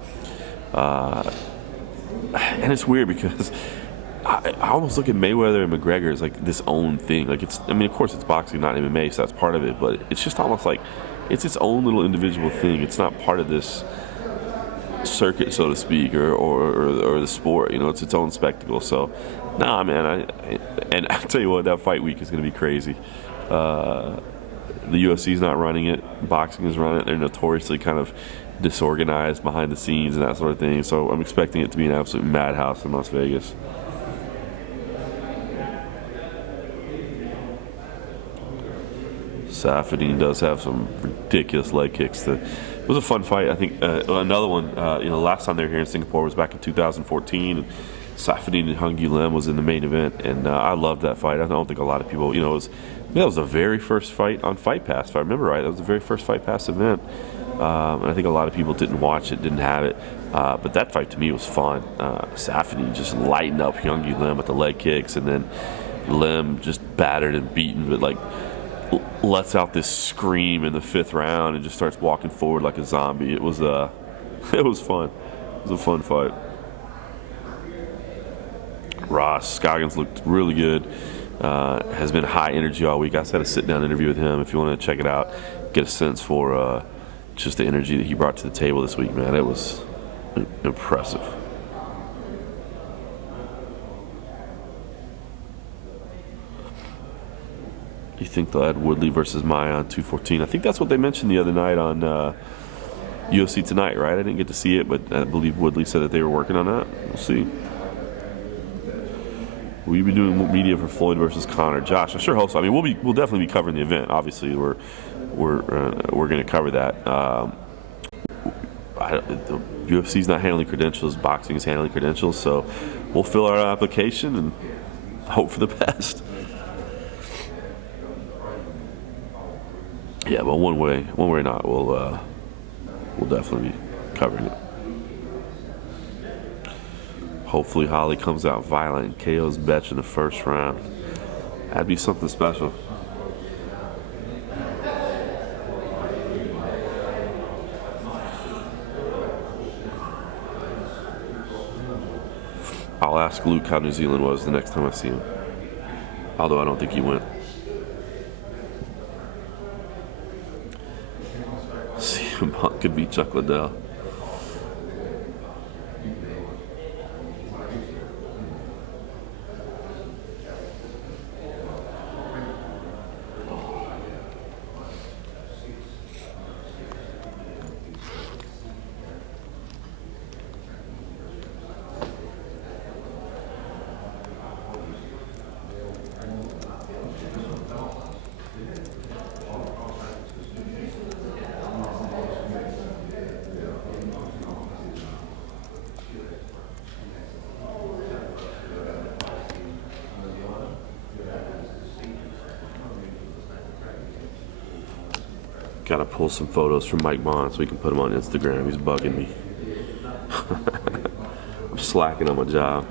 and it's weird because I almost look at Mayweather and McGregor as like this own thing. Like of course it's boxing, not MMA, so that's part of it. But it's just almost like it's its own little individual thing. It's not part of this circuit, so to speak, or the sport. It's its own spectacle. So, nah, man. I tell you what, that fight week is going to be crazy. The UFC's not running it. Boxing is running it. They're notoriously kind of disorganized behind the scenes and that sort of thing. So I'm expecting it to be an absolute madhouse in Las Vegas. Safadine does have some ridiculous leg kicks. It was a fun fight. I think another one, last time they were here in Singapore was back in 2014. And Safadine and Junkie was in the main event, and I loved that fight. I don't think a lot of people, that was the very first fight on Fight Pass, if I remember right. That was the very first Fight Pass event. And I think a lot of people didn't watch it, didn't have it. But that fight to me was fun. Safadine just lightened up Junkie with the leg kicks, and then Lim just battered and beaten, but like lets out this scream in the 5th round and just starts walking forward like a zombie. It was fun. It was a fun fight. Ross Scoggins looked really good. Has been high energy all week. I just had a sit-down interview with him. If you want to check it out, get a sense for just the energy that he brought to the table this week, man. It was impressive. You think they'll add Woodley versus Maya on 214? I think that's what they mentioned the other night on UFC Tonight, right? I didn't get to see it, but I believe Woodley said that they were working on that. We'll see. Will you be doing media for Floyd versus Conor? Josh, I sure hope so. I mean, we'll definitely be covering the event. Obviously, we're going to cover that. The UFC's not handling credentials. Boxing is handling credentials. So we'll fill our application and hope for the best. Yeah, but one way or not, we'll definitely be covering it. Hopefully Holly comes out violent and KOs Betch in the first round. That'd be something special. I'll ask Luke how New Zealand was the next time I see him. Although I don't think he went. CM Punk could beat Chuck Liddell. Gotta pull some photos from Mike Bond so we can put them on Instagram. He's bugging me. I'm slacking on my job.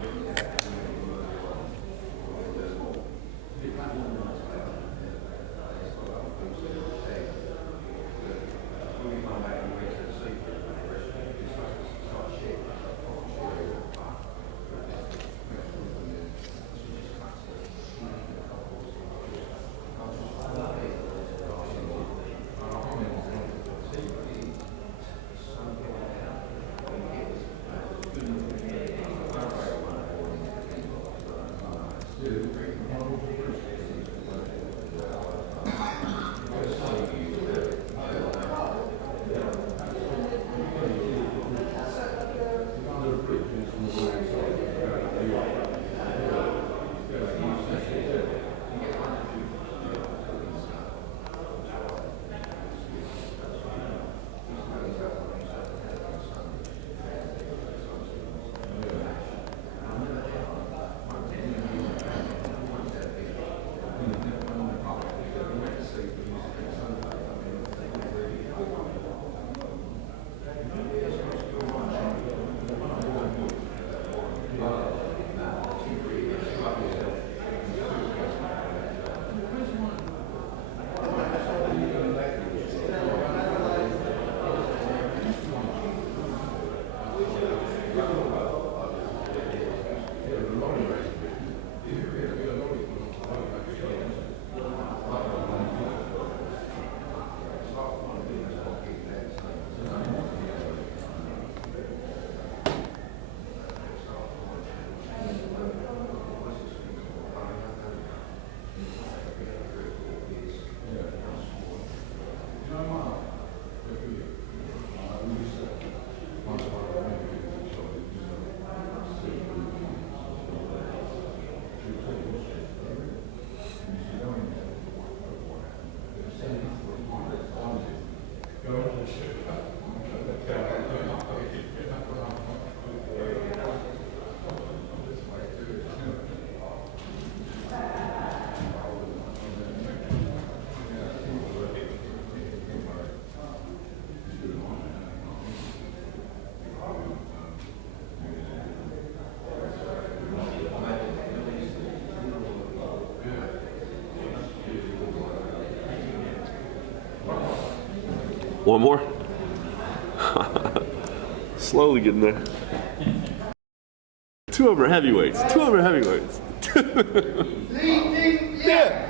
One more. Slowly getting there. Two of them are heavyweights. Two of them are heavyweights. Yeah.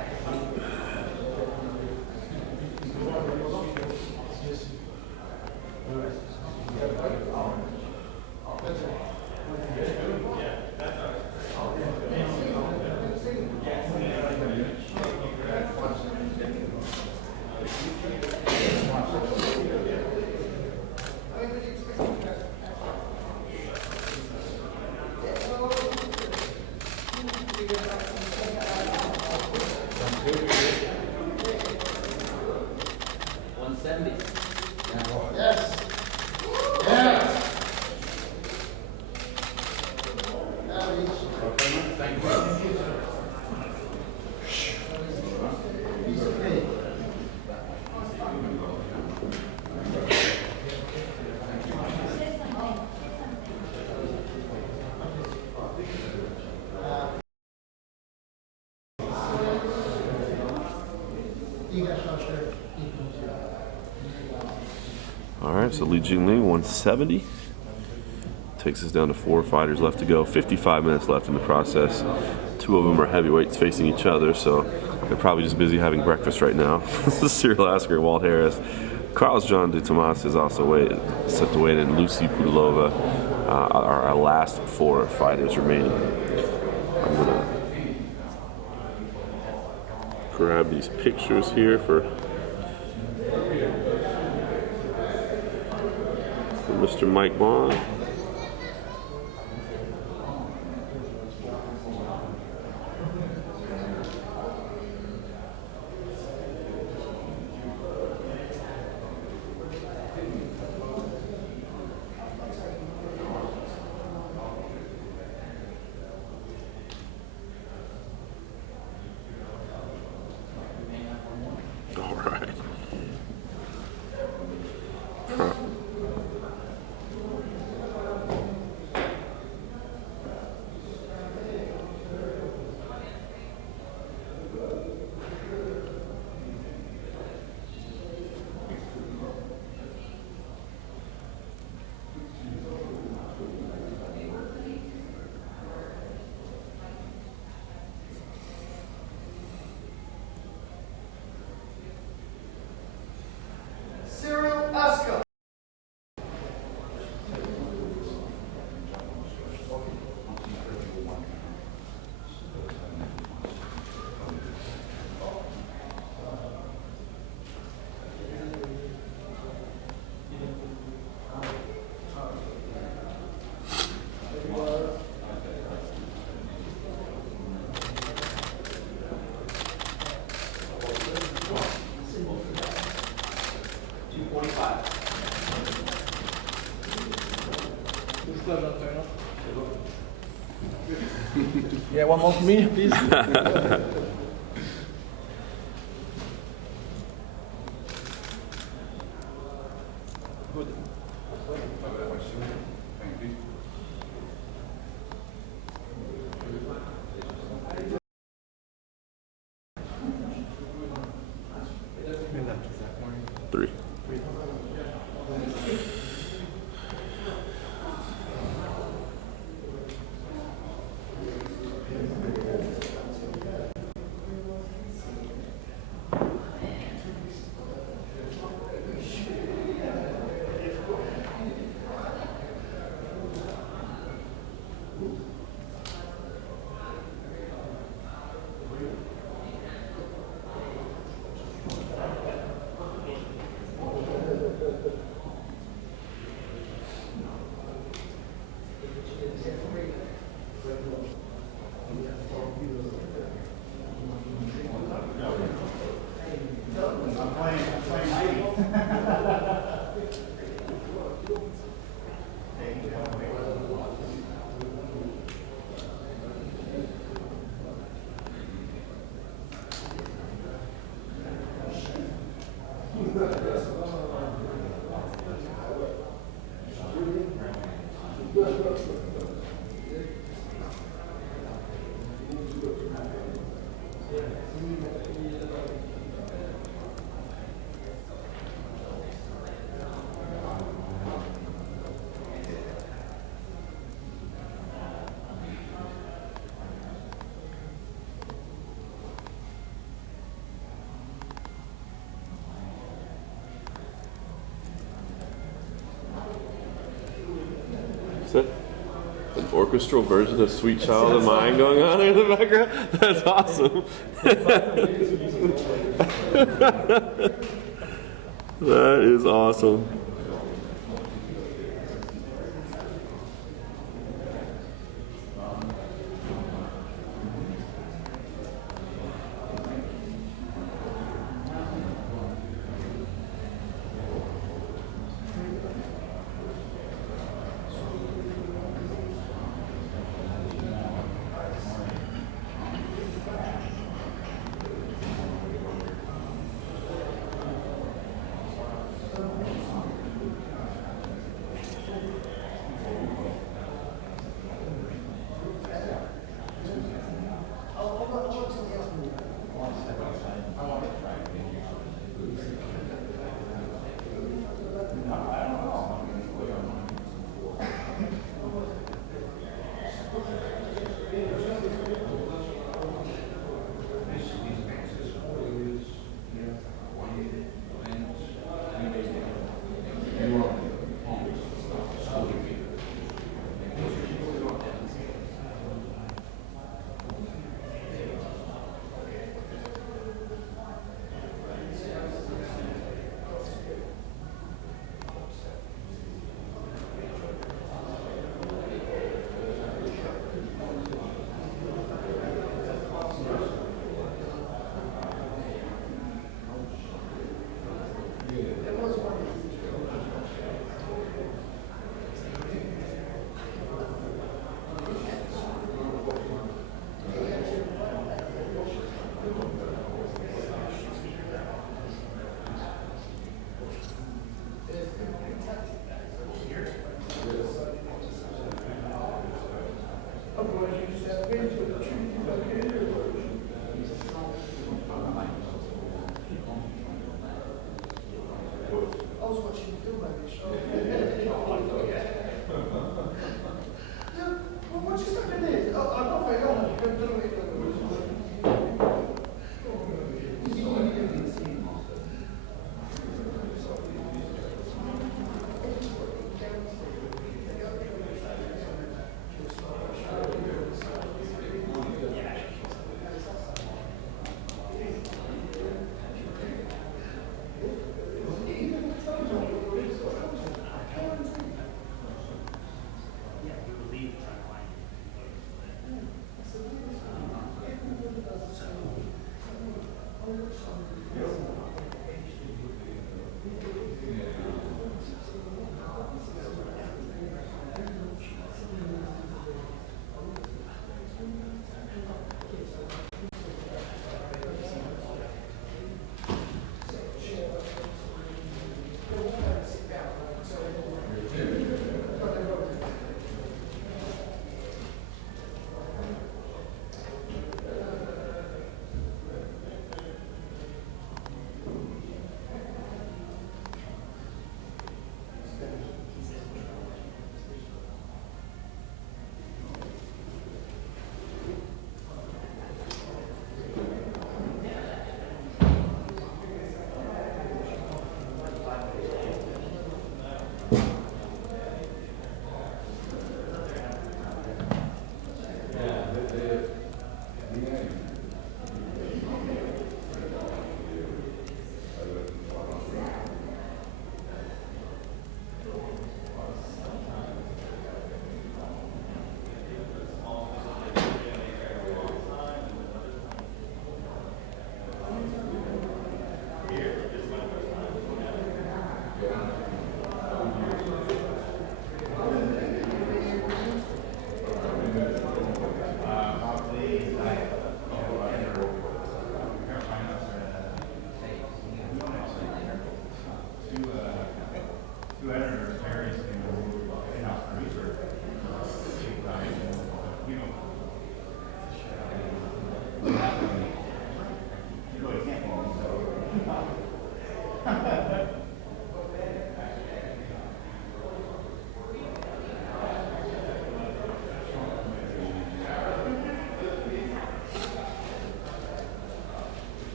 All right, so Li Jingliang 170 takes us down to 4 fighters left to go. 55 minutes left in the process. 2 of them are heavyweights facing each other, so they're probably just busy having breakfast right now. This is Cyril Asker and Walt Harris. Carlos John de Tomas is also set to weigh in. Lucy Pudilova are our last 4 fighters remaining. I'm gonna grab these pictures here for Mr. Mike Bond. All right. Yeah, one more for me, please. Three. orchestral version of Sweet Child of Mine going on in the background. That's awesome. That is awesome.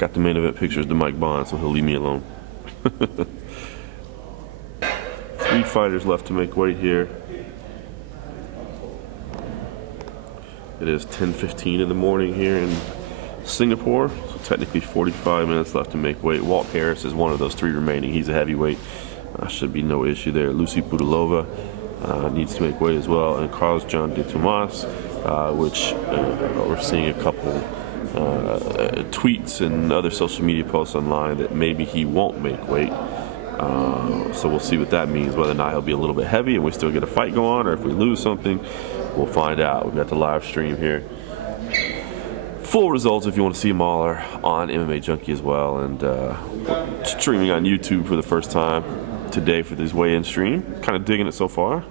Got the main event pictures to Mike Bond, so he'll leave me alone. 3 fighters left to make weight here. It is 10:15 in the morning here in Singapore, so technically 45 minutes left to make weight. Walt Harris is one of those 3 remaining. He's a heavyweight. Should be no issue there. Lucy Pudilova needs to make weight as well, and Carlos John de Tomas, which we're seeing a couple tweets and other social media posts online that maybe he won't make weight. So we'll see what that means, whether or not he'll be a little bit heavy and we still get a fight go on, or if we lose something, we'll find out. We've got the live stream here. Full results, if you want to see them all, are on MMA Junkie as well, and we're streaming on YouTube for the first time today for this weigh-in stream. Kind of digging it so far.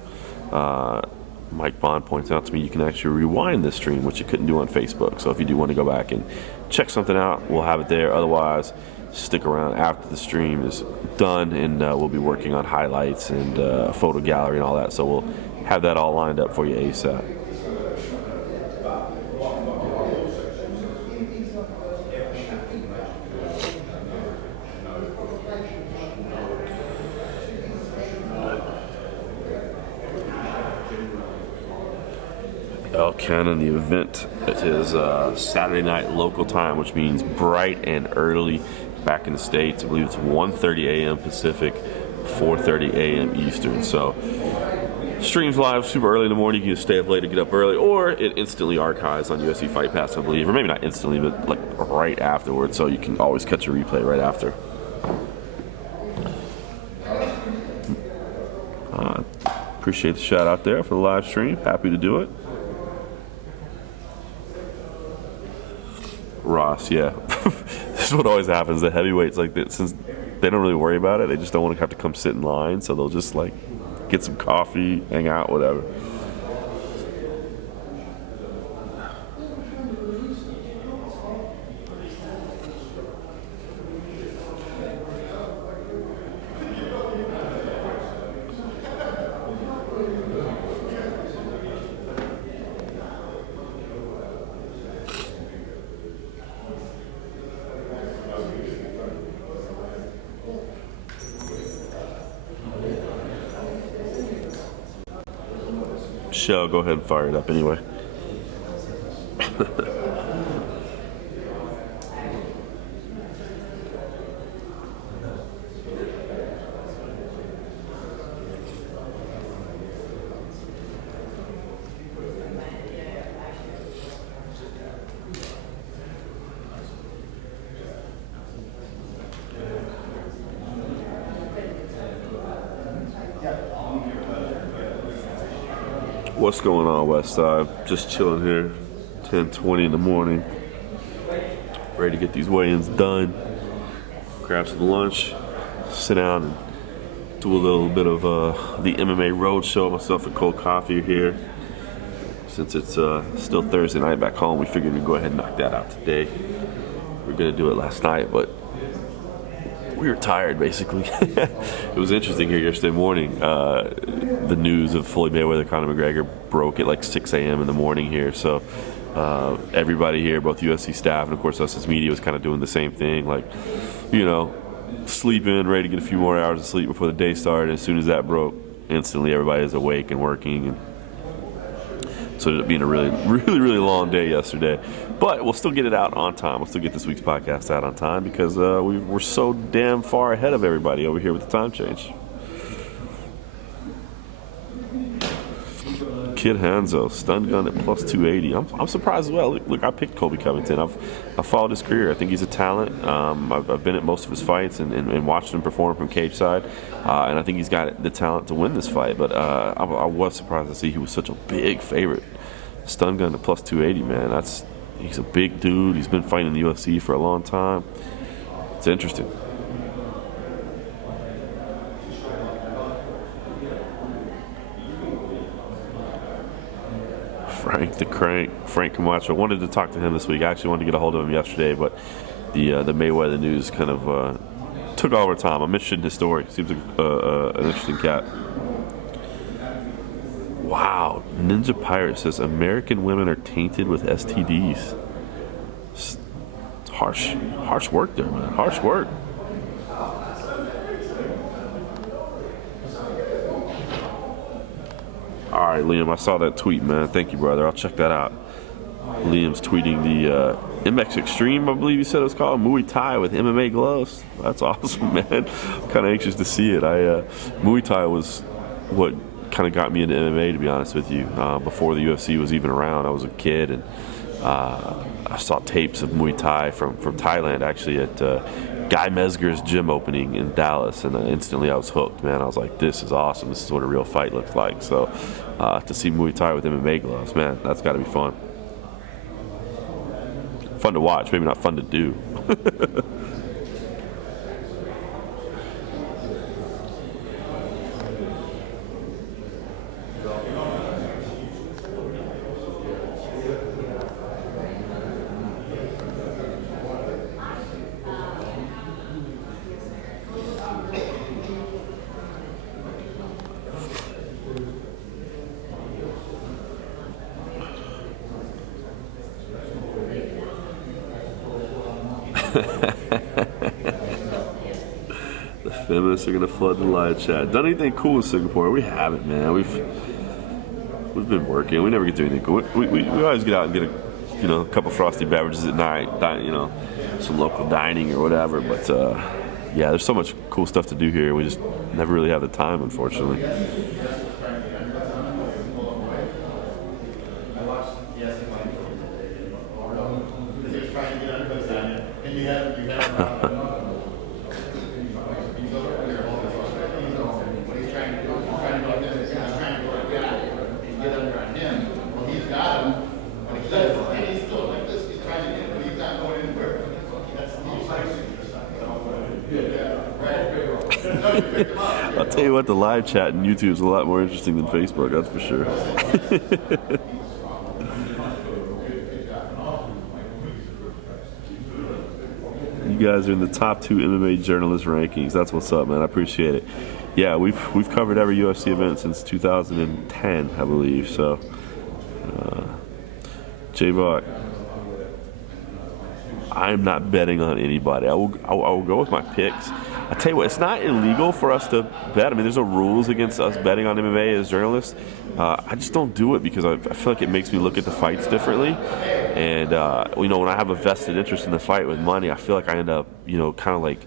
Mike Bond points out to me you can actually rewind this stream, which you couldn't do on Facebook. So if you do want to go back and check something out, we'll have it there. Otherwise, stick around after the stream is done, and we'll be working on highlights and photo gallery and all that. So we'll have that all lined up for you ASAP. El Cannon, the event, it is Saturday night local time, which means bright and early back in the States. I believe it's 1:30 a.m. Pacific, 4:30 a.m. Eastern. So streams live super early in the morning. You can stay up late to get up early, or it instantly archives on UFC Fight Pass, I believe, or maybe not instantly, but like right afterwards. So you can always catch a replay right after. Appreciate the shout out there for the live stream. Happy to do it. Ross, yeah. This is what always happens. The heavyweights, like that, since they don't really worry about it, they just don't want to have to come sit in line, so they'll just like get some coffee, hang out, whatever. Shell, go ahead and fire it up anyway. What's going on, Westside? Just chilling here, 10:20 in the morning. Ready to get these weigh-ins done. Grab some lunch, sit down and do a little bit of the MMA Roadshow. Myself and cold coffee here. Since it's still Thursday night back home, we figured we'd go ahead and knock that out today. We were gonna do it last night, but we were tired, basically. It was interesting here yesterday morning. The news of Floyd Mayweather, Conor McGregor broke at like 6 a.m. in the morning here. So everybody here, both UFC staff and of course us as media, was kind of doing the same thing. Like, you know, sleeping, ready to get a few more hours of sleep before the day started. As soon as that broke, instantly everybody is awake and working. And so it ended up being a really long day yesterday. But we'll still get it out on time. We'll still get this week's podcast out on time because we're so damn far ahead of everybody over here with the time change. Kid Hanzo, stun gun at plus 280. I'm surprised as well. Look, I picked Colby Covington. I've followed his career. I think he's a talent. I've been at most of his fights and watched him perform from cage side. And I think he's got the talent to win this fight. But I was surprised to see he was such a big favorite. Stun gun at plus 280, man. He's a big dude. He's been fighting in the UFC for a long time. It's interesting. Frank the Crank, Frank Camacho. I wanted to talk to him this week. I actually wanted to get a hold of him yesterday, but the Mayweather news kind of took all our time. I'm interested in his story. Seems like an interesting cat. Wow. Ninja Pirate says American women are tainted with STDs. It's harsh work there, man. Harsh work. All right, Liam, I saw that tweet, man. Thank you, brother. I'll check that out. Liam's tweeting the MX Extreme, I believe you said it was called, Muay Thai with MMA gloves. That's awesome, man. I'm kind of anxious to see it. Muay Thai was what kind of got me into MMA, to be honest with you. Before the UFC was even around, I was a kid, and I saw tapes of Muay Thai from Thailand, actually, at Guy Mesger's gym opening in Dallas, and instantly I was hooked, man. I was like, this is awesome. This is what a real fight looks like. So to see Muay Thai with MMA gloves, man, that's got to be fun. Fun to watch, maybe not fun to do. The feminists are gonna flood the live chat. Done anything cool in Singapore? We haven't, man. We've been working. We never get to anything cool. We always get out and get a couple frosty beverages at night. Some local dining or whatever. But yeah, there's so much cool stuff to do here. We just never really have the time, unfortunately. I'll tell you what, the live chat in YouTube is a lot more interesting than Facebook, that's for sure. You guys are in the top 2 MMA journalist rankings. That's what's up, man. I appreciate it. Yeah, we've covered every UFC event since 2010, I believe. So, J-Vok, I'm not betting on anybody. I will go with my picks. I tell you what, it's not illegal for us to bet. I mean, there's no rules against us betting on MMA as journalists. I just don't do it because I feel like it makes me look at the fights differently. And, when I have a vested interest in the fight with money, I feel like I end up, kind of like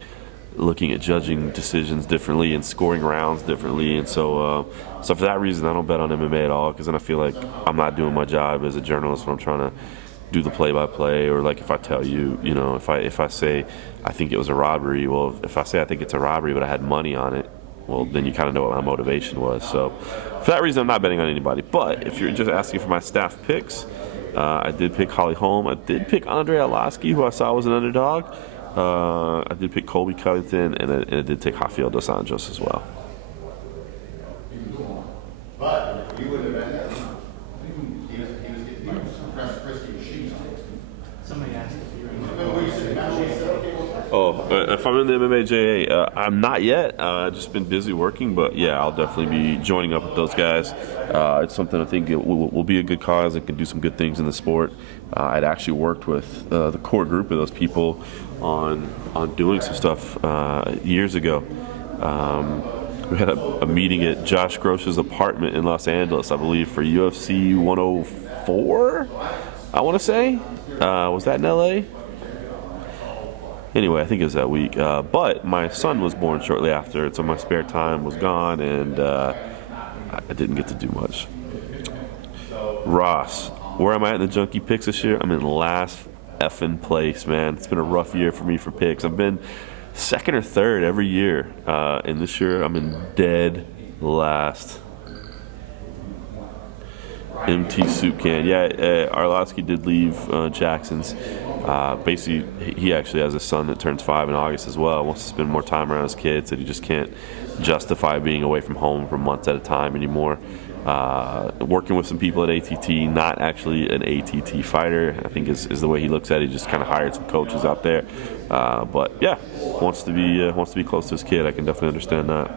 looking at judging decisions differently and scoring rounds differently. And so for that reason, I don't bet on MMA at all, because then I feel like I'm not doing my job as a journalist when I'm trying to do the play-by-play, or like if I tell you, if I say I think it was a robbery, well, if I say I think it's a robbery but I had money on it, well, then you kind of know what my motivation was. So for that reason, I'm not betting on anybody. But if you're just asking for my staff picks, I did pick Holm. I did pick Andre Arlovski, who I saw was an underdog. I did pick Colby Covington, and I did take Rafael dos Anjos as well. But you would have been there. He was Somebody asked if you were If I'm in the MMA I'm not yet. I've just been busy working, but yeah, I'll definitely be joining up with those guys. It's something I think it will be a good cause and can do some good things in the sport. I'd actually worked with the core group of those people on doing some stuff years ago. We had a meeting at Josh Gross's apartment in Los Angeles, I believe, for UFC 104, I want to say. Was that in LA? Anyway, I think it was that week. But my son was born shortly after, so my spare time was gone, and I didn't get to do much. Ross, where am I at in the Junkie picks this year? I'm in last effing place, man. It's been a rough year for me for picks. I've been second or third every year, and this year I'm in dead last. MT soup can. Yeah, Arlovski did leave Jackson's. Basically, he actually has a son that turns 5 in August as well. Wants to spend more time around his kids, that he just can't justify being away from home for months at a time anymore. Working with some people at ATT, not actually an ATT fighter, I think is the way he looks at it. He just kind of hired some coaches out there. But yeah, wants to be close to his kid. I can definitely understand that.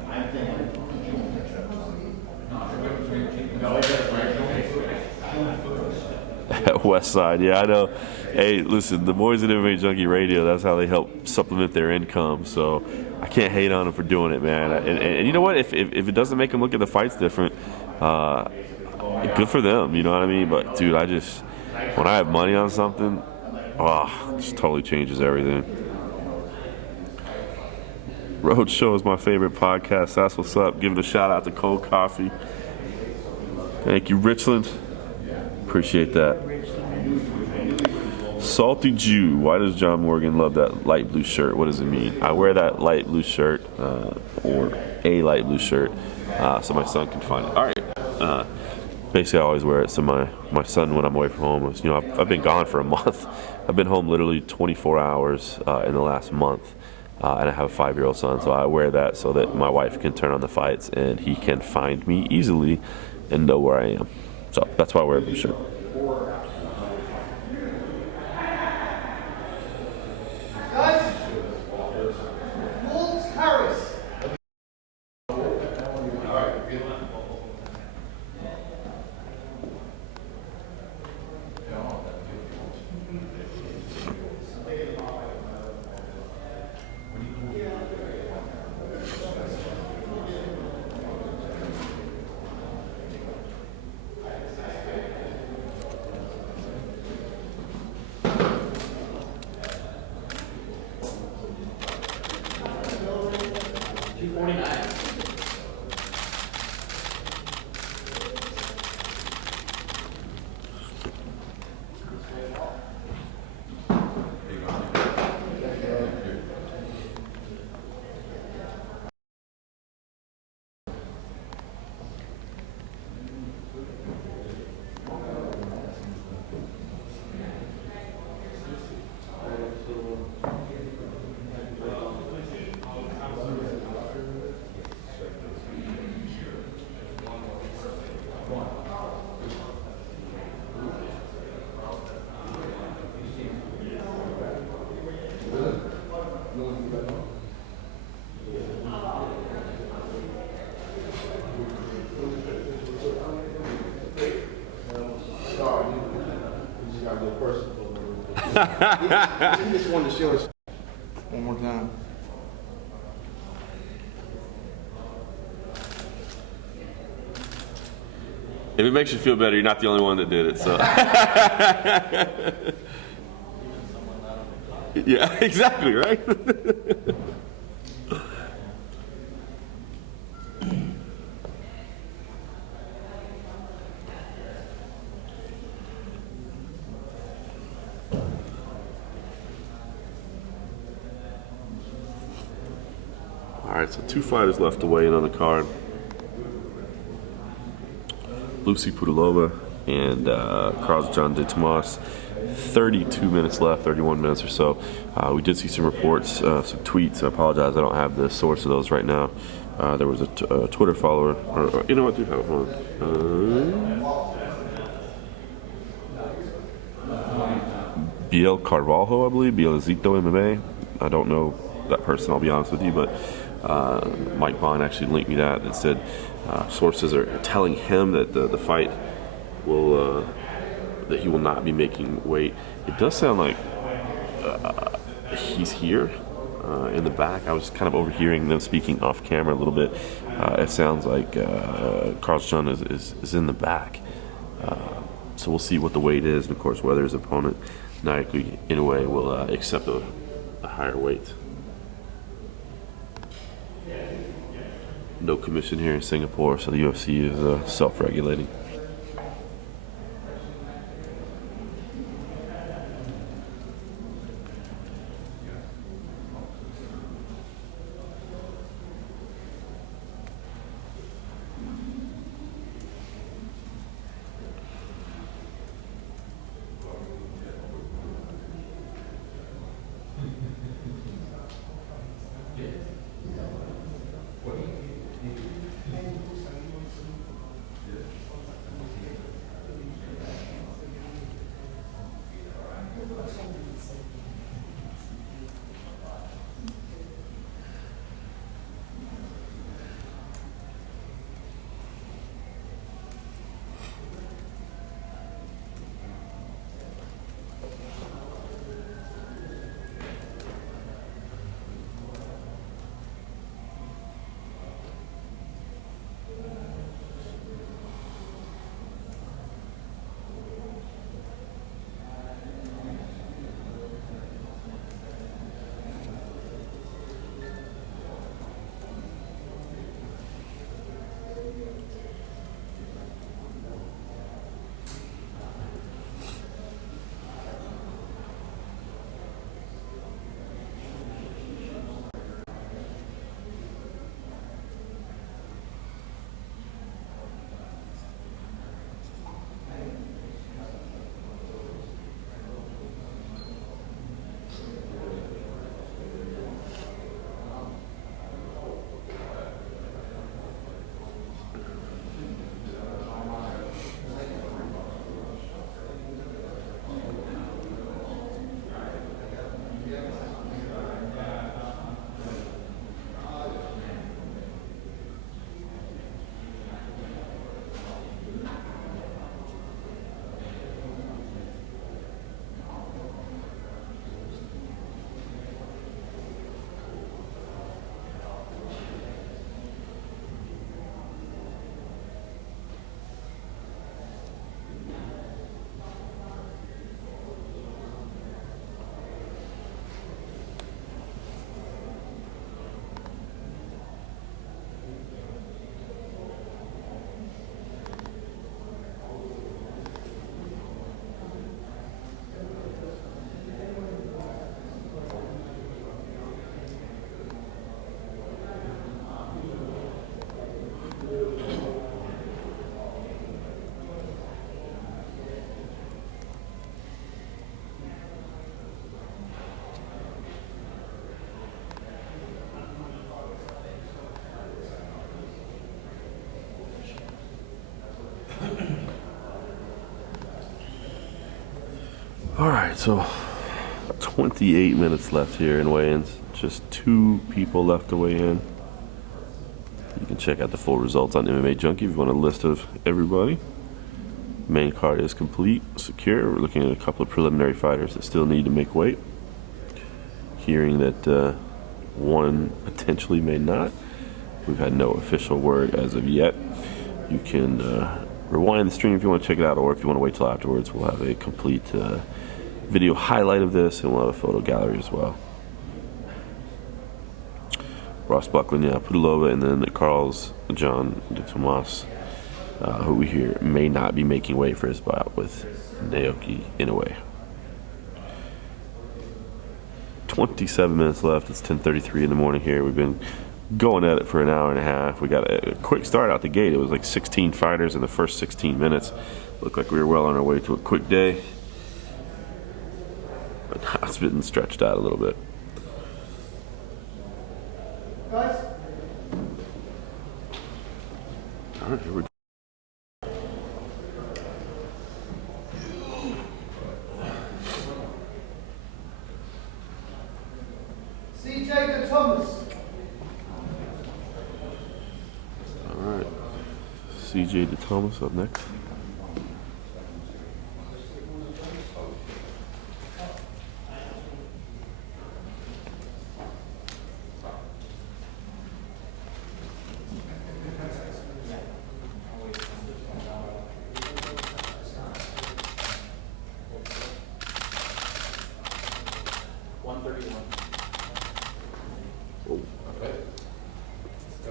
At West Side, yeah, I know. Hey, listen, the boys at MMA Junkie Radio, that's how they help supplement their income. So I can't hate on them for doing it, man. And you know what? If it doesn't make them look at the fights different, good for them. You know what I mean? But dude, when I have money on something, it just totally changes everything. Roadshow is my favorite podcast. That's what's up. Giving a shout out to Cold Coffee. Thank you, Richland. Appreciate that. Salty Jew. Why does John Morgan love that light blue shirt? What does it mean? I wear that light blue shirt, or a light blue shirt, so my son can find it. All right. Basically, I always wear it so my son, when I'm away from home, you know, I've been gone for a month. I've been home literally 24 hours in the last month, and I have a 5-year-old son, so I wear that so that my wife can turn on the fights and he can find me easily and know where I am. So that's why I wear a blue shirt. He just wanted to show us one more time. If it makes you feel better, you're not the only one that did it. So. Yeah, exactly, right? All right, so 2 fighters left to weigh in on the card. Lucy Pudilova and Carlos John de Tomas. 32 minutes left, 31 minutes or so. We did see some reports, some tweets. I apologize, I don't have the source of those right now. There was a Twitter follower, or you know what, do have it, hold on. Biel Carvalho, I believe, Bielizito MMA. I don't know that person, I'll be honest with you, but Mike Bond actually linked me that and said sources are telling him that the fight will that he will not be making weight. It does sound like he's here in the back. I was kind of overhearing them speaking off camera a little bit. It sounds like Carlos John is in the back. So we'll see what the weight is, and of course whether his opponent Naoki Inoue will accept a higher weight. No commission here in Singapore, so the UFC is self-regulating. All right, so 28 minutes left here in weigh-ins. Just 2 people left to weigh in. You can check out the full results on MMA Junkie if you want a list of everybody. Main card is complete, secure. We're looking at a couple of preliminary fighters that still need to make weight. Hearing that one potentially may not. We've had no official word as of yet. You can rewind the stream if you want to check it out, or if you want to wait till afterwards, we'll have a complete video highlight of this, and we'll have a photo gallery as well. Ross Buckland, yeah, Pudilova, and then Carl's John de Tomas, who we hear may not be making weight for his bout with Naoki Inoue. 27 minutes left. It's 10:33 in the morning here. We've been going at it for an hour and a half. We got a quick start out the gate. It was like 16 fighters in the first 16 minutes. Looked like we were well on our way to a quick day. But now it's been stretched out a little bit. Guys? All right, here we go. CJ Thomas. All right. CJ de Thomas up next.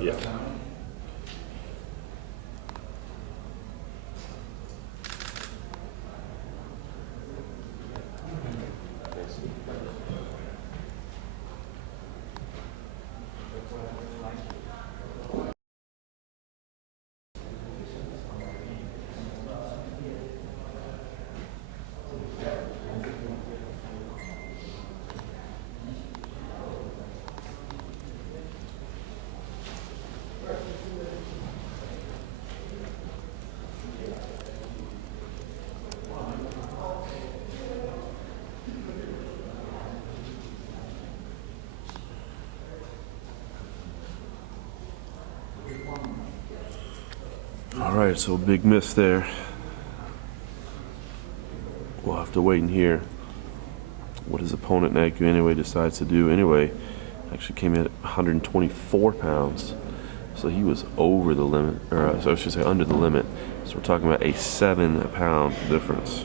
Yeah. All right, so big miss there. We'll have to wait and hear what his opponent Naoki Inoue decides to do. Anyway, actually came in at 124 pounds, so he was over the limit, or so I should say under the limit. So we're talking about a 7-pound difference.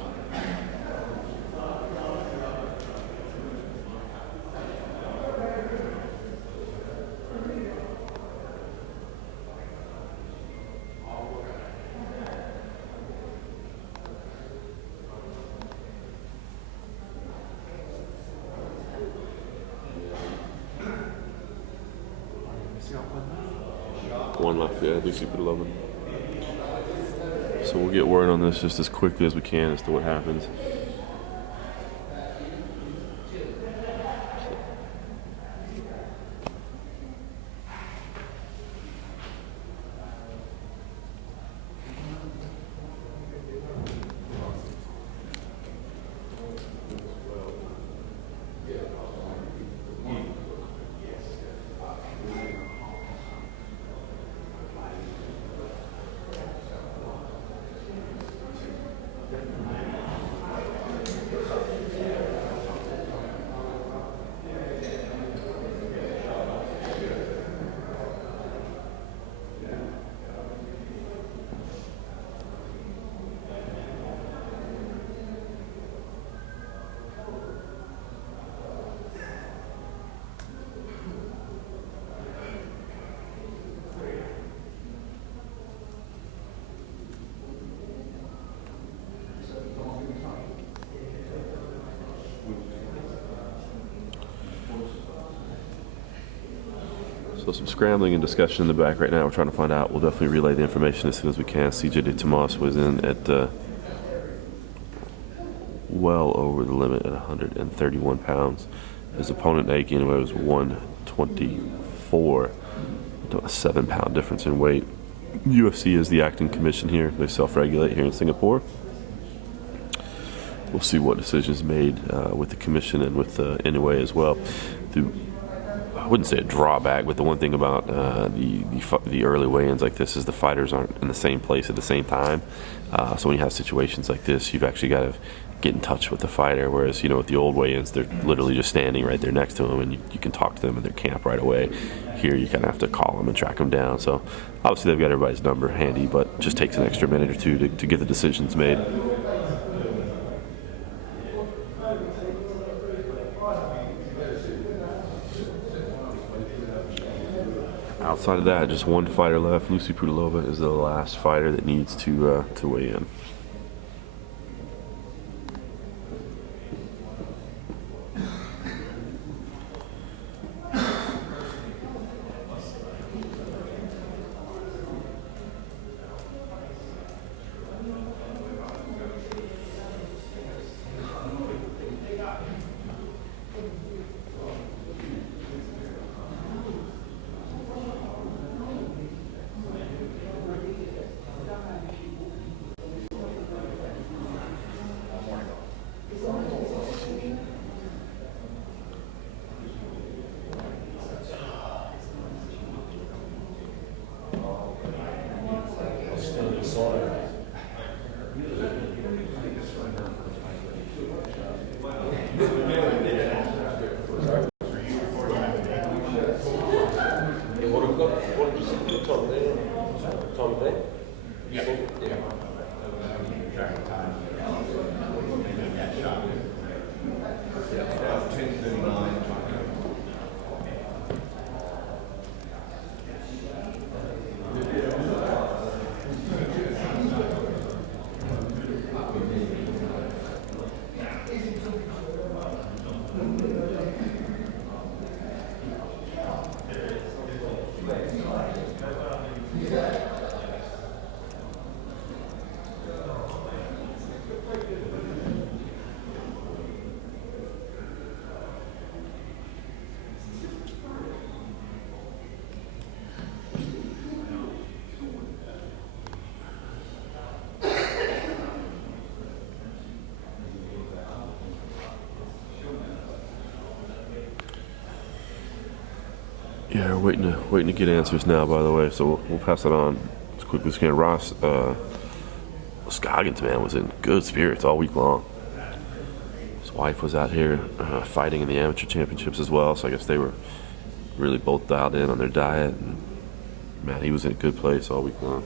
One left, yeah, I think super low. So we'll get word on this just as quickly as we can as to what happens. So some scrambling and discussion in the back right now. We're trying to find out. We'll definitely relay the information as soon as we can. CJ de Tomas was in at well over the limit at 131 pounds. His opponent, Naoki Inoue, was 124, a 7-pound difference in weight. UFC is the acting commission here. They self-regulate here in Singapore. we'll see what decisions made with the commission and with NOA as well. I wouldn't say a drawback, but the one thing about the early weigh-ins like this is the fighters aren't in the same place at the same time. So when you have situations like this, you've actually got to get in touch with the fighter, whereas, with the old weigh-ins, they're literally just standing right there next to them, and you can talk to them in their camp right away. Here, you kind of have to call them and track them down. So obviously they've got everybody's number handy, but it just takes an extra minute or two to get the decisions made. Outside of that, just one fighter left. Lucy Pudilova is the last fighter that needs to weigh in. Yeah, we're waiting to get answers now, by the way, so we'll pass it on as quickly as we can. Ross Scoggins, man, was in good spirits all week long. His wife was out here fighting in the amateur championships as well, so I guess they were really both dialed in on their diet. And, man, he was in a good place all week long.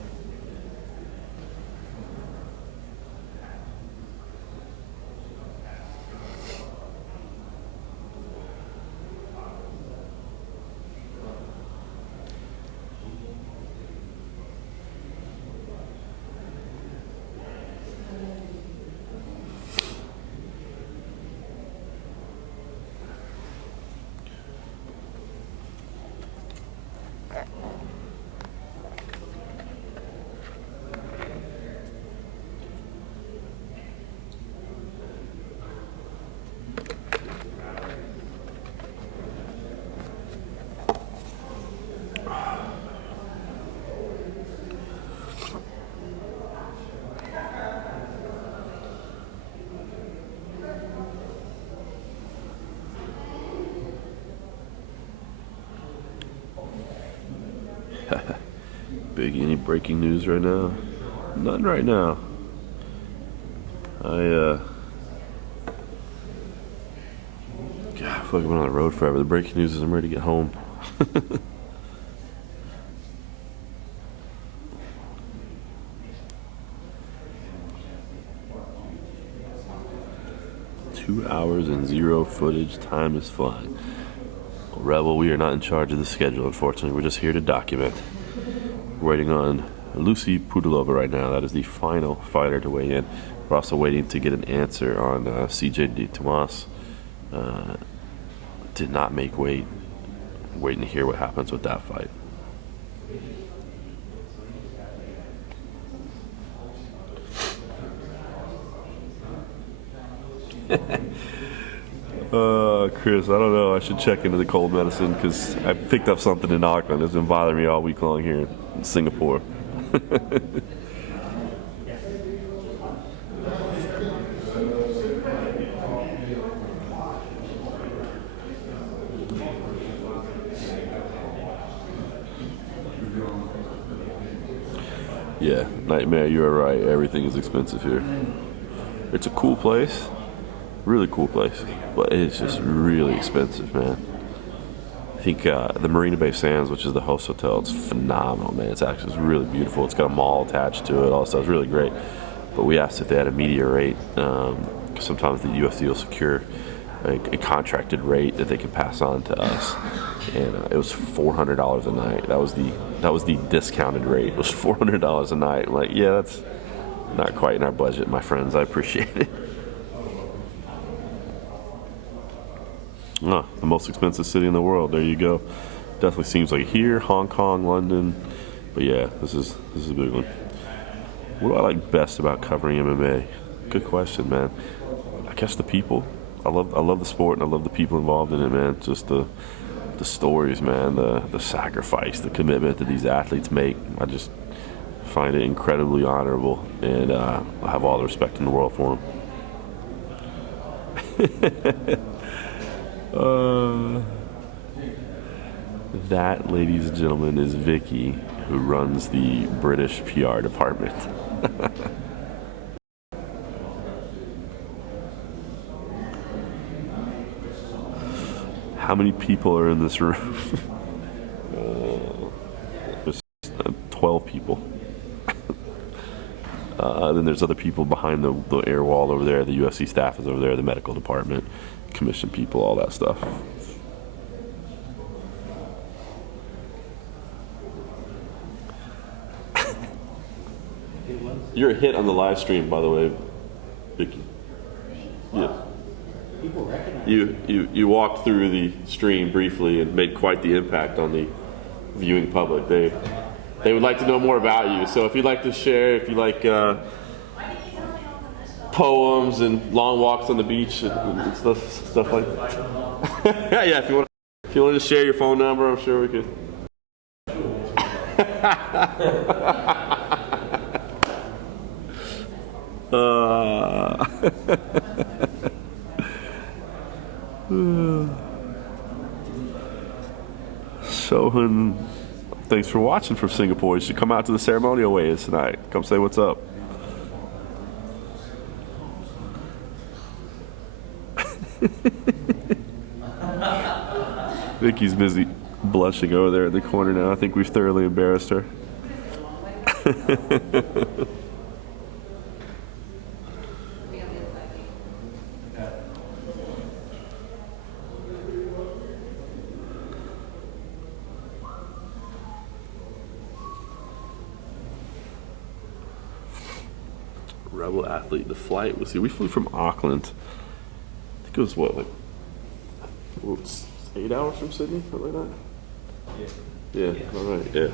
Big, any breaking news right now? None right now. God, I feel like I've been on the road forever. The breaking news is I'm ready to get home. 2 hours and 0 footage. Time is flying. Rebel, we are not in charge of the schedule, unfortunately. We're just here to document. We're waiting on Lucy Pudilova right now. That is the final fighter to weigh in. We're also waiting to get an answer on CJ De Tomas. Did not make weight. Waiting to hear what happens with that fight. Chris, I don't know. I should check into the cold medicine because I picked up something in Auckland that's been bothering me all week long here in Singapore. Yeah, Nightmare, you're right. Everything is expensive here. It's a cool place, really cool place, but it's just really expensive, man. I think the Marina Bay Sands, which is the host hotel, it's phenomenal, man. It's really beautiful. It's got a mall attached to it. Also, it's really great. But we asked if they had a media rate. Sometimes the UFC will secure a contracted rate that they can pass on to us, and it was $400 a night. That was the discounted rate. It was $400 a night. I'm like, yeah, that's not quite in our budget, my friends. I appreciate it. Oh, the most expensive city in the world. There you go. Definitely seems like here, Hong Kong, London. But yeah, this is a big one. What do I like best about covering MMA? Good question, man. I guess the people. I love the sport, and I love the people involved in it, man. Just the stories, man, the sacrifice, the commitment that these athletes make. I just find it incredibly honorable, and I have all the respect in the world for them. That, ladies and gentlemen, is Vicky, who runs the British PR department. How many people are in this room? There's 12 people. Then there's other people behind the air wall over there. The UFC staff is over there, the medical department, commission people, all that stuff. You're a hit on the live stream, by the way, Vicky. Yeah. You walked through the stream briefly and made quite the impact on the viewing public. They would like to know more about you. So if you'd like to share, if you like poems and long walks on the beach and stuff like that. Yeah, if you want to share your phone number, I'm sure we could. Shohun, thanks for watching from Singapore. You should come out to the ceremonial weigh-ins tonight. Come say what's up. Vicky's busy blushing over there in the corner now. I think we've thoroughly embarrassed her. Rebel athlete. The flight was here. We flew from Auckland. I think it was what, like 8 hours from Sydney, something like that. Yeah. All right. Yeah.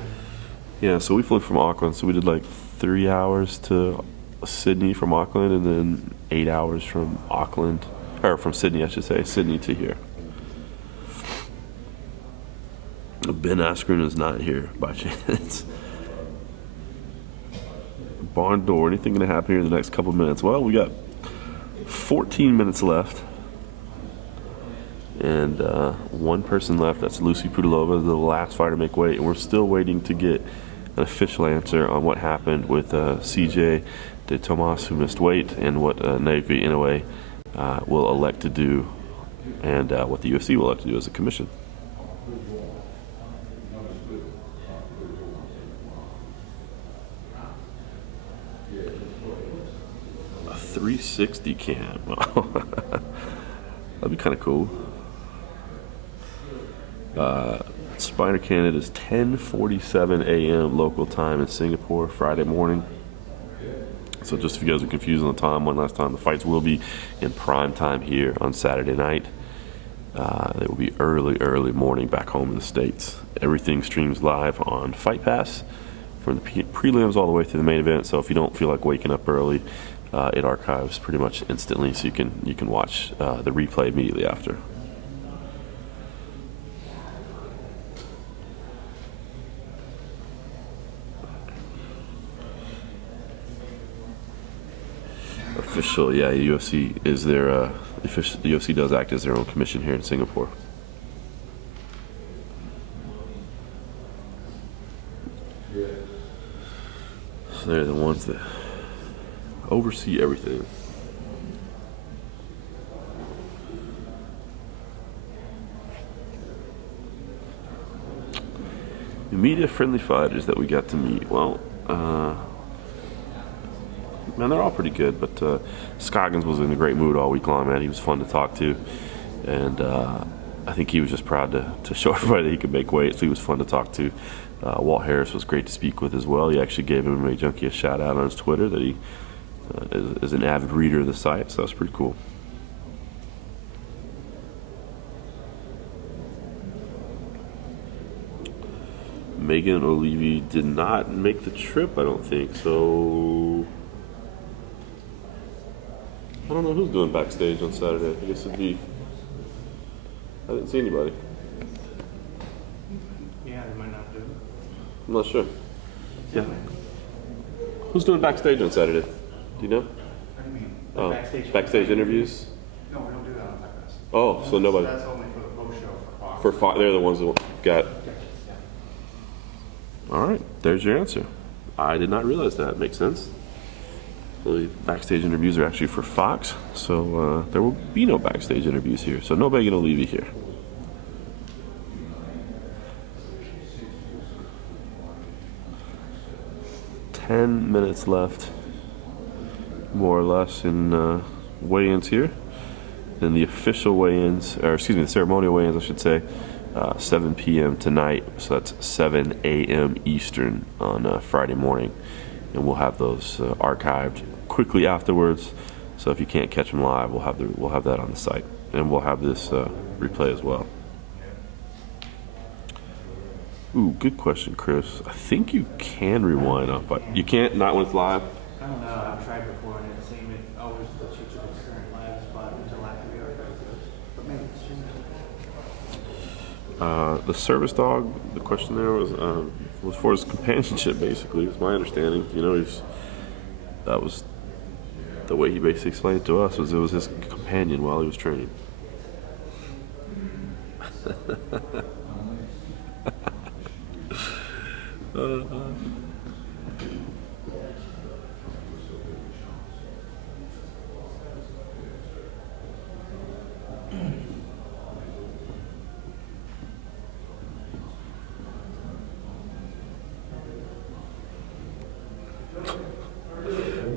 Yeah. So we flew from Auckland. So we did like 3 hours to Sydney from Auckland, and then 8 hours from Auckland, or from Sydney, I should say, Sydney to here. Ben Askren is not here by chance. Barn door. Anything going to happen here in the next couple of minutes? Well, we got 14 minutes left, and one person left. That's Lucy Pudilova, the last fighter to make weight, and we're still waiting to get an official answer on what happened with CJ De Tomas, who missed weight, and what Naoki Inoue will elect to do, and what the UFC will elect to do as a commission. A 360 cam. That'd be kind of cool. Spider Canada is 10:47 a.m. local time in Singapore, Friday morning. So just if you guys are confused on the time, one last time, the fights will be in prime time here on Saturday night. They will be early morning back home in the States. Everything streams live on Fight Pass from the prelims all the way through the main event. So if you don't feel like waking up early, it archives pretty much instantly, so you can watch the replay immediately after. Official, yeah, UFC is their official. The UFC does act as their own commission here in Singapore. So They're the ones that oversee everything. The media-friendly fighters that we got to meet. Well, man, they're all pretty good, but Scoggins was in a great mood all week long, man. He was fun to talk to, and I think he was just proud to show everybody that he could make weight, so he was fun to talk to. Walt Harris was great to speak with as well. He actually gave MMA Junkie a shout out on his Twitter that he is an avid reader of the site, so that's pretty cool. Megan O'Leary did not make the trip, I don't think, so I don't know who's doing backstage on Saturday. I guess it'd be, I didn't see anybody. Yeah, they might not do it. I'm not sure. Yeah. Who's doing backstage on Saturday? Do you know? What do you mean? Oh, Backstage interviews? No, we don't do that on Fight Fest. Oh, so nobody. That's only for the post show for Fox. For Fox, they're the ones that got. All right, there's your answer. I did not realize that. Makes sense. So the backstage interviews are actually for Fox, so there will be no backstage interviews here. So nobody gonna leave you here. Ten minutes left, more or less, in weigh-ins here. Then the official weigh-ins, or excuse me, the ceremonial weigh-ins, I should say, 7 p.m. tonight. So that's 7 a.m. Eastern on Friday morning, and we'll have those archived quickly afterwards. So if you can't catch them live, we'll have that on the site, and we'll have this replay as well. Ooh, good question, Chris. I think you can rewind off, but you can't, not when it's live. I don't know. I've tried before and it seemed it always lets you to the current live spot until after the archive goes. But maybe it's changed. The service dog, the question there was for his companionship, basically, is my understanding. You know, that was the way he basically explained it to us, was it was his companion while he was training.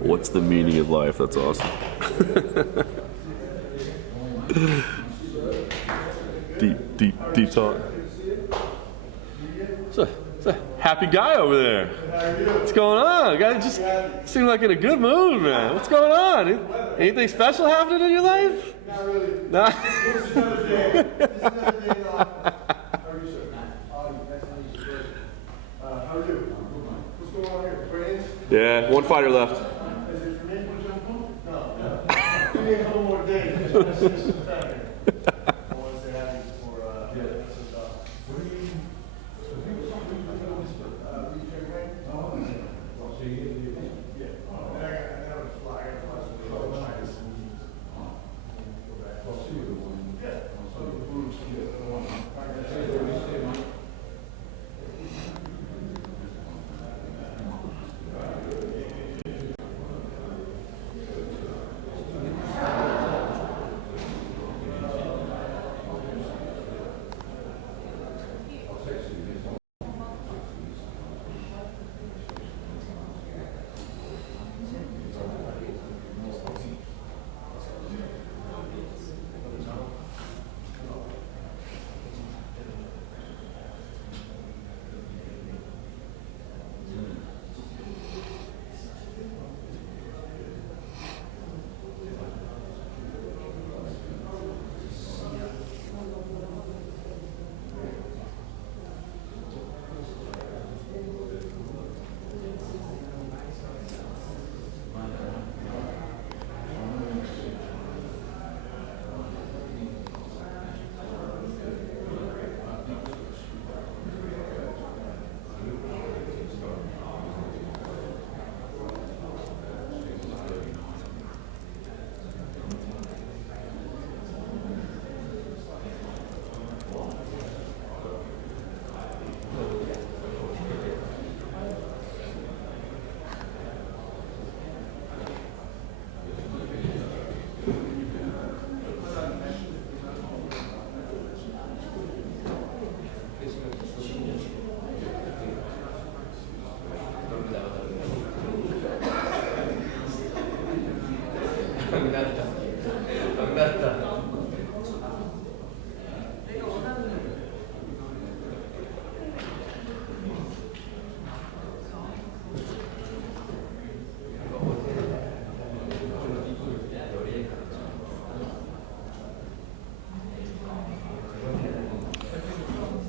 What's the meaning of life? That's awesome. deep talk. It's a happy guy over there. What's going on? Guy just seemed like in a good mood, man. What's going on? Anything special happening in your life? Not really. Nah. It's another day. It's another day off. How are you, sir? How are you? What's going on here? Friends? Yeah, one fighter left. Is it for me? No. Give me a couple more days. I just want to see some family. I want to say happy for, what do you mean?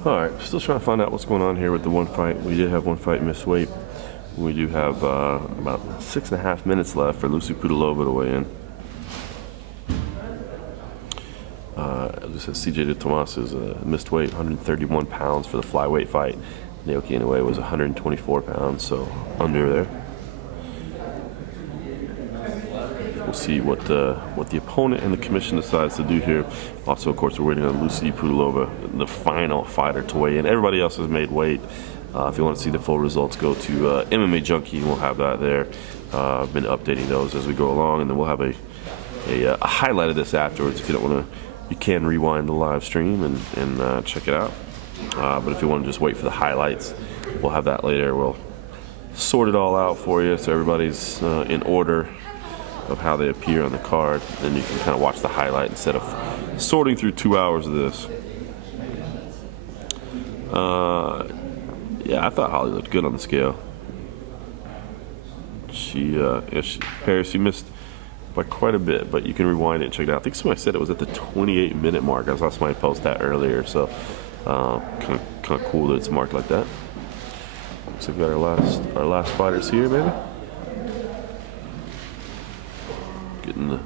All right, still trying to find out what's going on here with the one fight. We did have one fight miss weight. We do have about 6.5 minutes left for Lucy Pudilova to weigh in. This is CJ De Tomas's missed weight, 131 pounds for the flyweight fight. Naoki Inoue was 124 pounds, so under there. We'll see what the opponent and the commission decides to do here. Also, of course, we're waiting on Lucy Pudilova, the final fighter, to weigh in. Everybody else has made weight. If you want to see the full results, go to MMA Junkie. We'll have that there. I've been updating those as we go along, and then we'll have a highlight of this afterwards. If you don't want to, you can rewind the live stream and check it out. But if you want to just wait for the highlights, we'll have that later. We'll sort it all out for you so everybody's in order of how they appear on the card. Then you can kind of watch the highlight instead of sorting through 2 hours of this. Yeah, I thought Holly looked good on the scale. She missed by quite a bit, but you can rewind it and check it out. I think somebody said it was at the 28-minute mark. I saw somebody post that earlier, so kind of cool that it's marked like that. Looks like we got our last fighters here, maybe. Getting the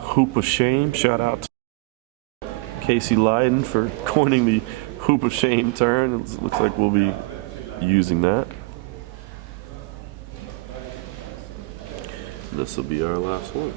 hoop of shame. Shout out to Casey Leiden for coining the hoop of shame turn. It looks like we'll be using that. This will be our last one.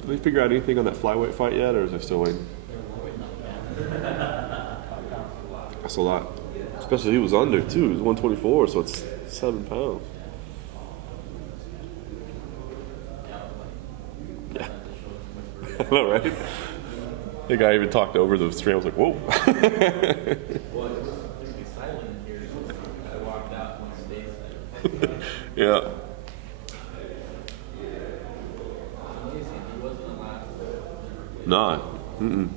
Did they figure out anything on that flyweight fight yet, or is there still waiting? That's a lot. Especially he was under, too. He was 124, so it's 7 pounds. Yeah. I know, right? The guy even talked over the stream. I was like, whoa. Yeah. Nah. Mm-mm.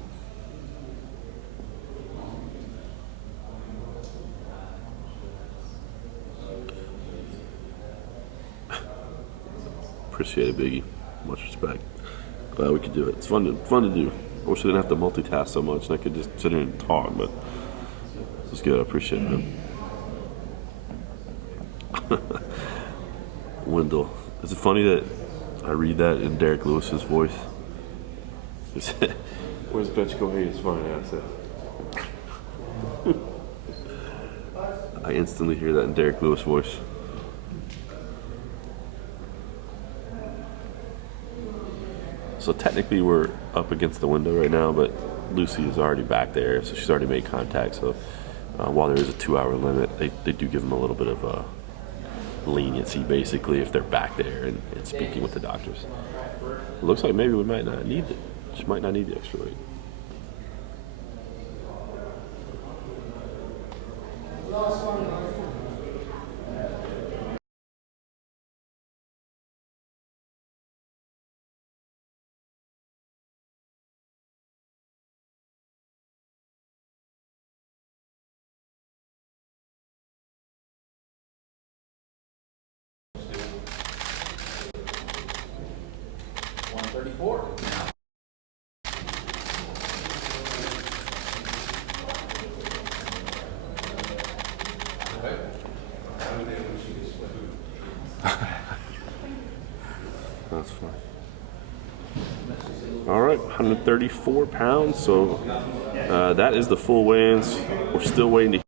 Appreciate it, Biggie. Much respect. Glad we could do it. It's fun to do. I wish I didn't have to multitask so much and I could just sit here and talk, but it's good. I appreciate it, man. Wendell. Is it funny that I read that in Derek Lewis's voice. Where's Betchko Hayes' fine asset? I instantly hear that in Derek Lewis' voice. So technically we're up against the window right now, but Lucy is already back there, so she's already made contact. So while there is a 2-hour limit, they do give them a little bit of leniency, basically, if they're back there and speaking with the doctors. It looks like maybe we might not need it. She might not need the extra weight. That's fine. All right, 134 pounds. So that is the full weigh-ins. We're still waiting to.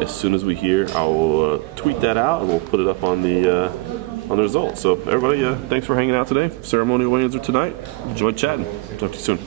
As soon as we hear, I will tweet that out and we'll put it up on the results. So everybody, thanks for hanging out today. Ceremonial weigh-ins are tonight. Enjoy chatting. Talk to you soon.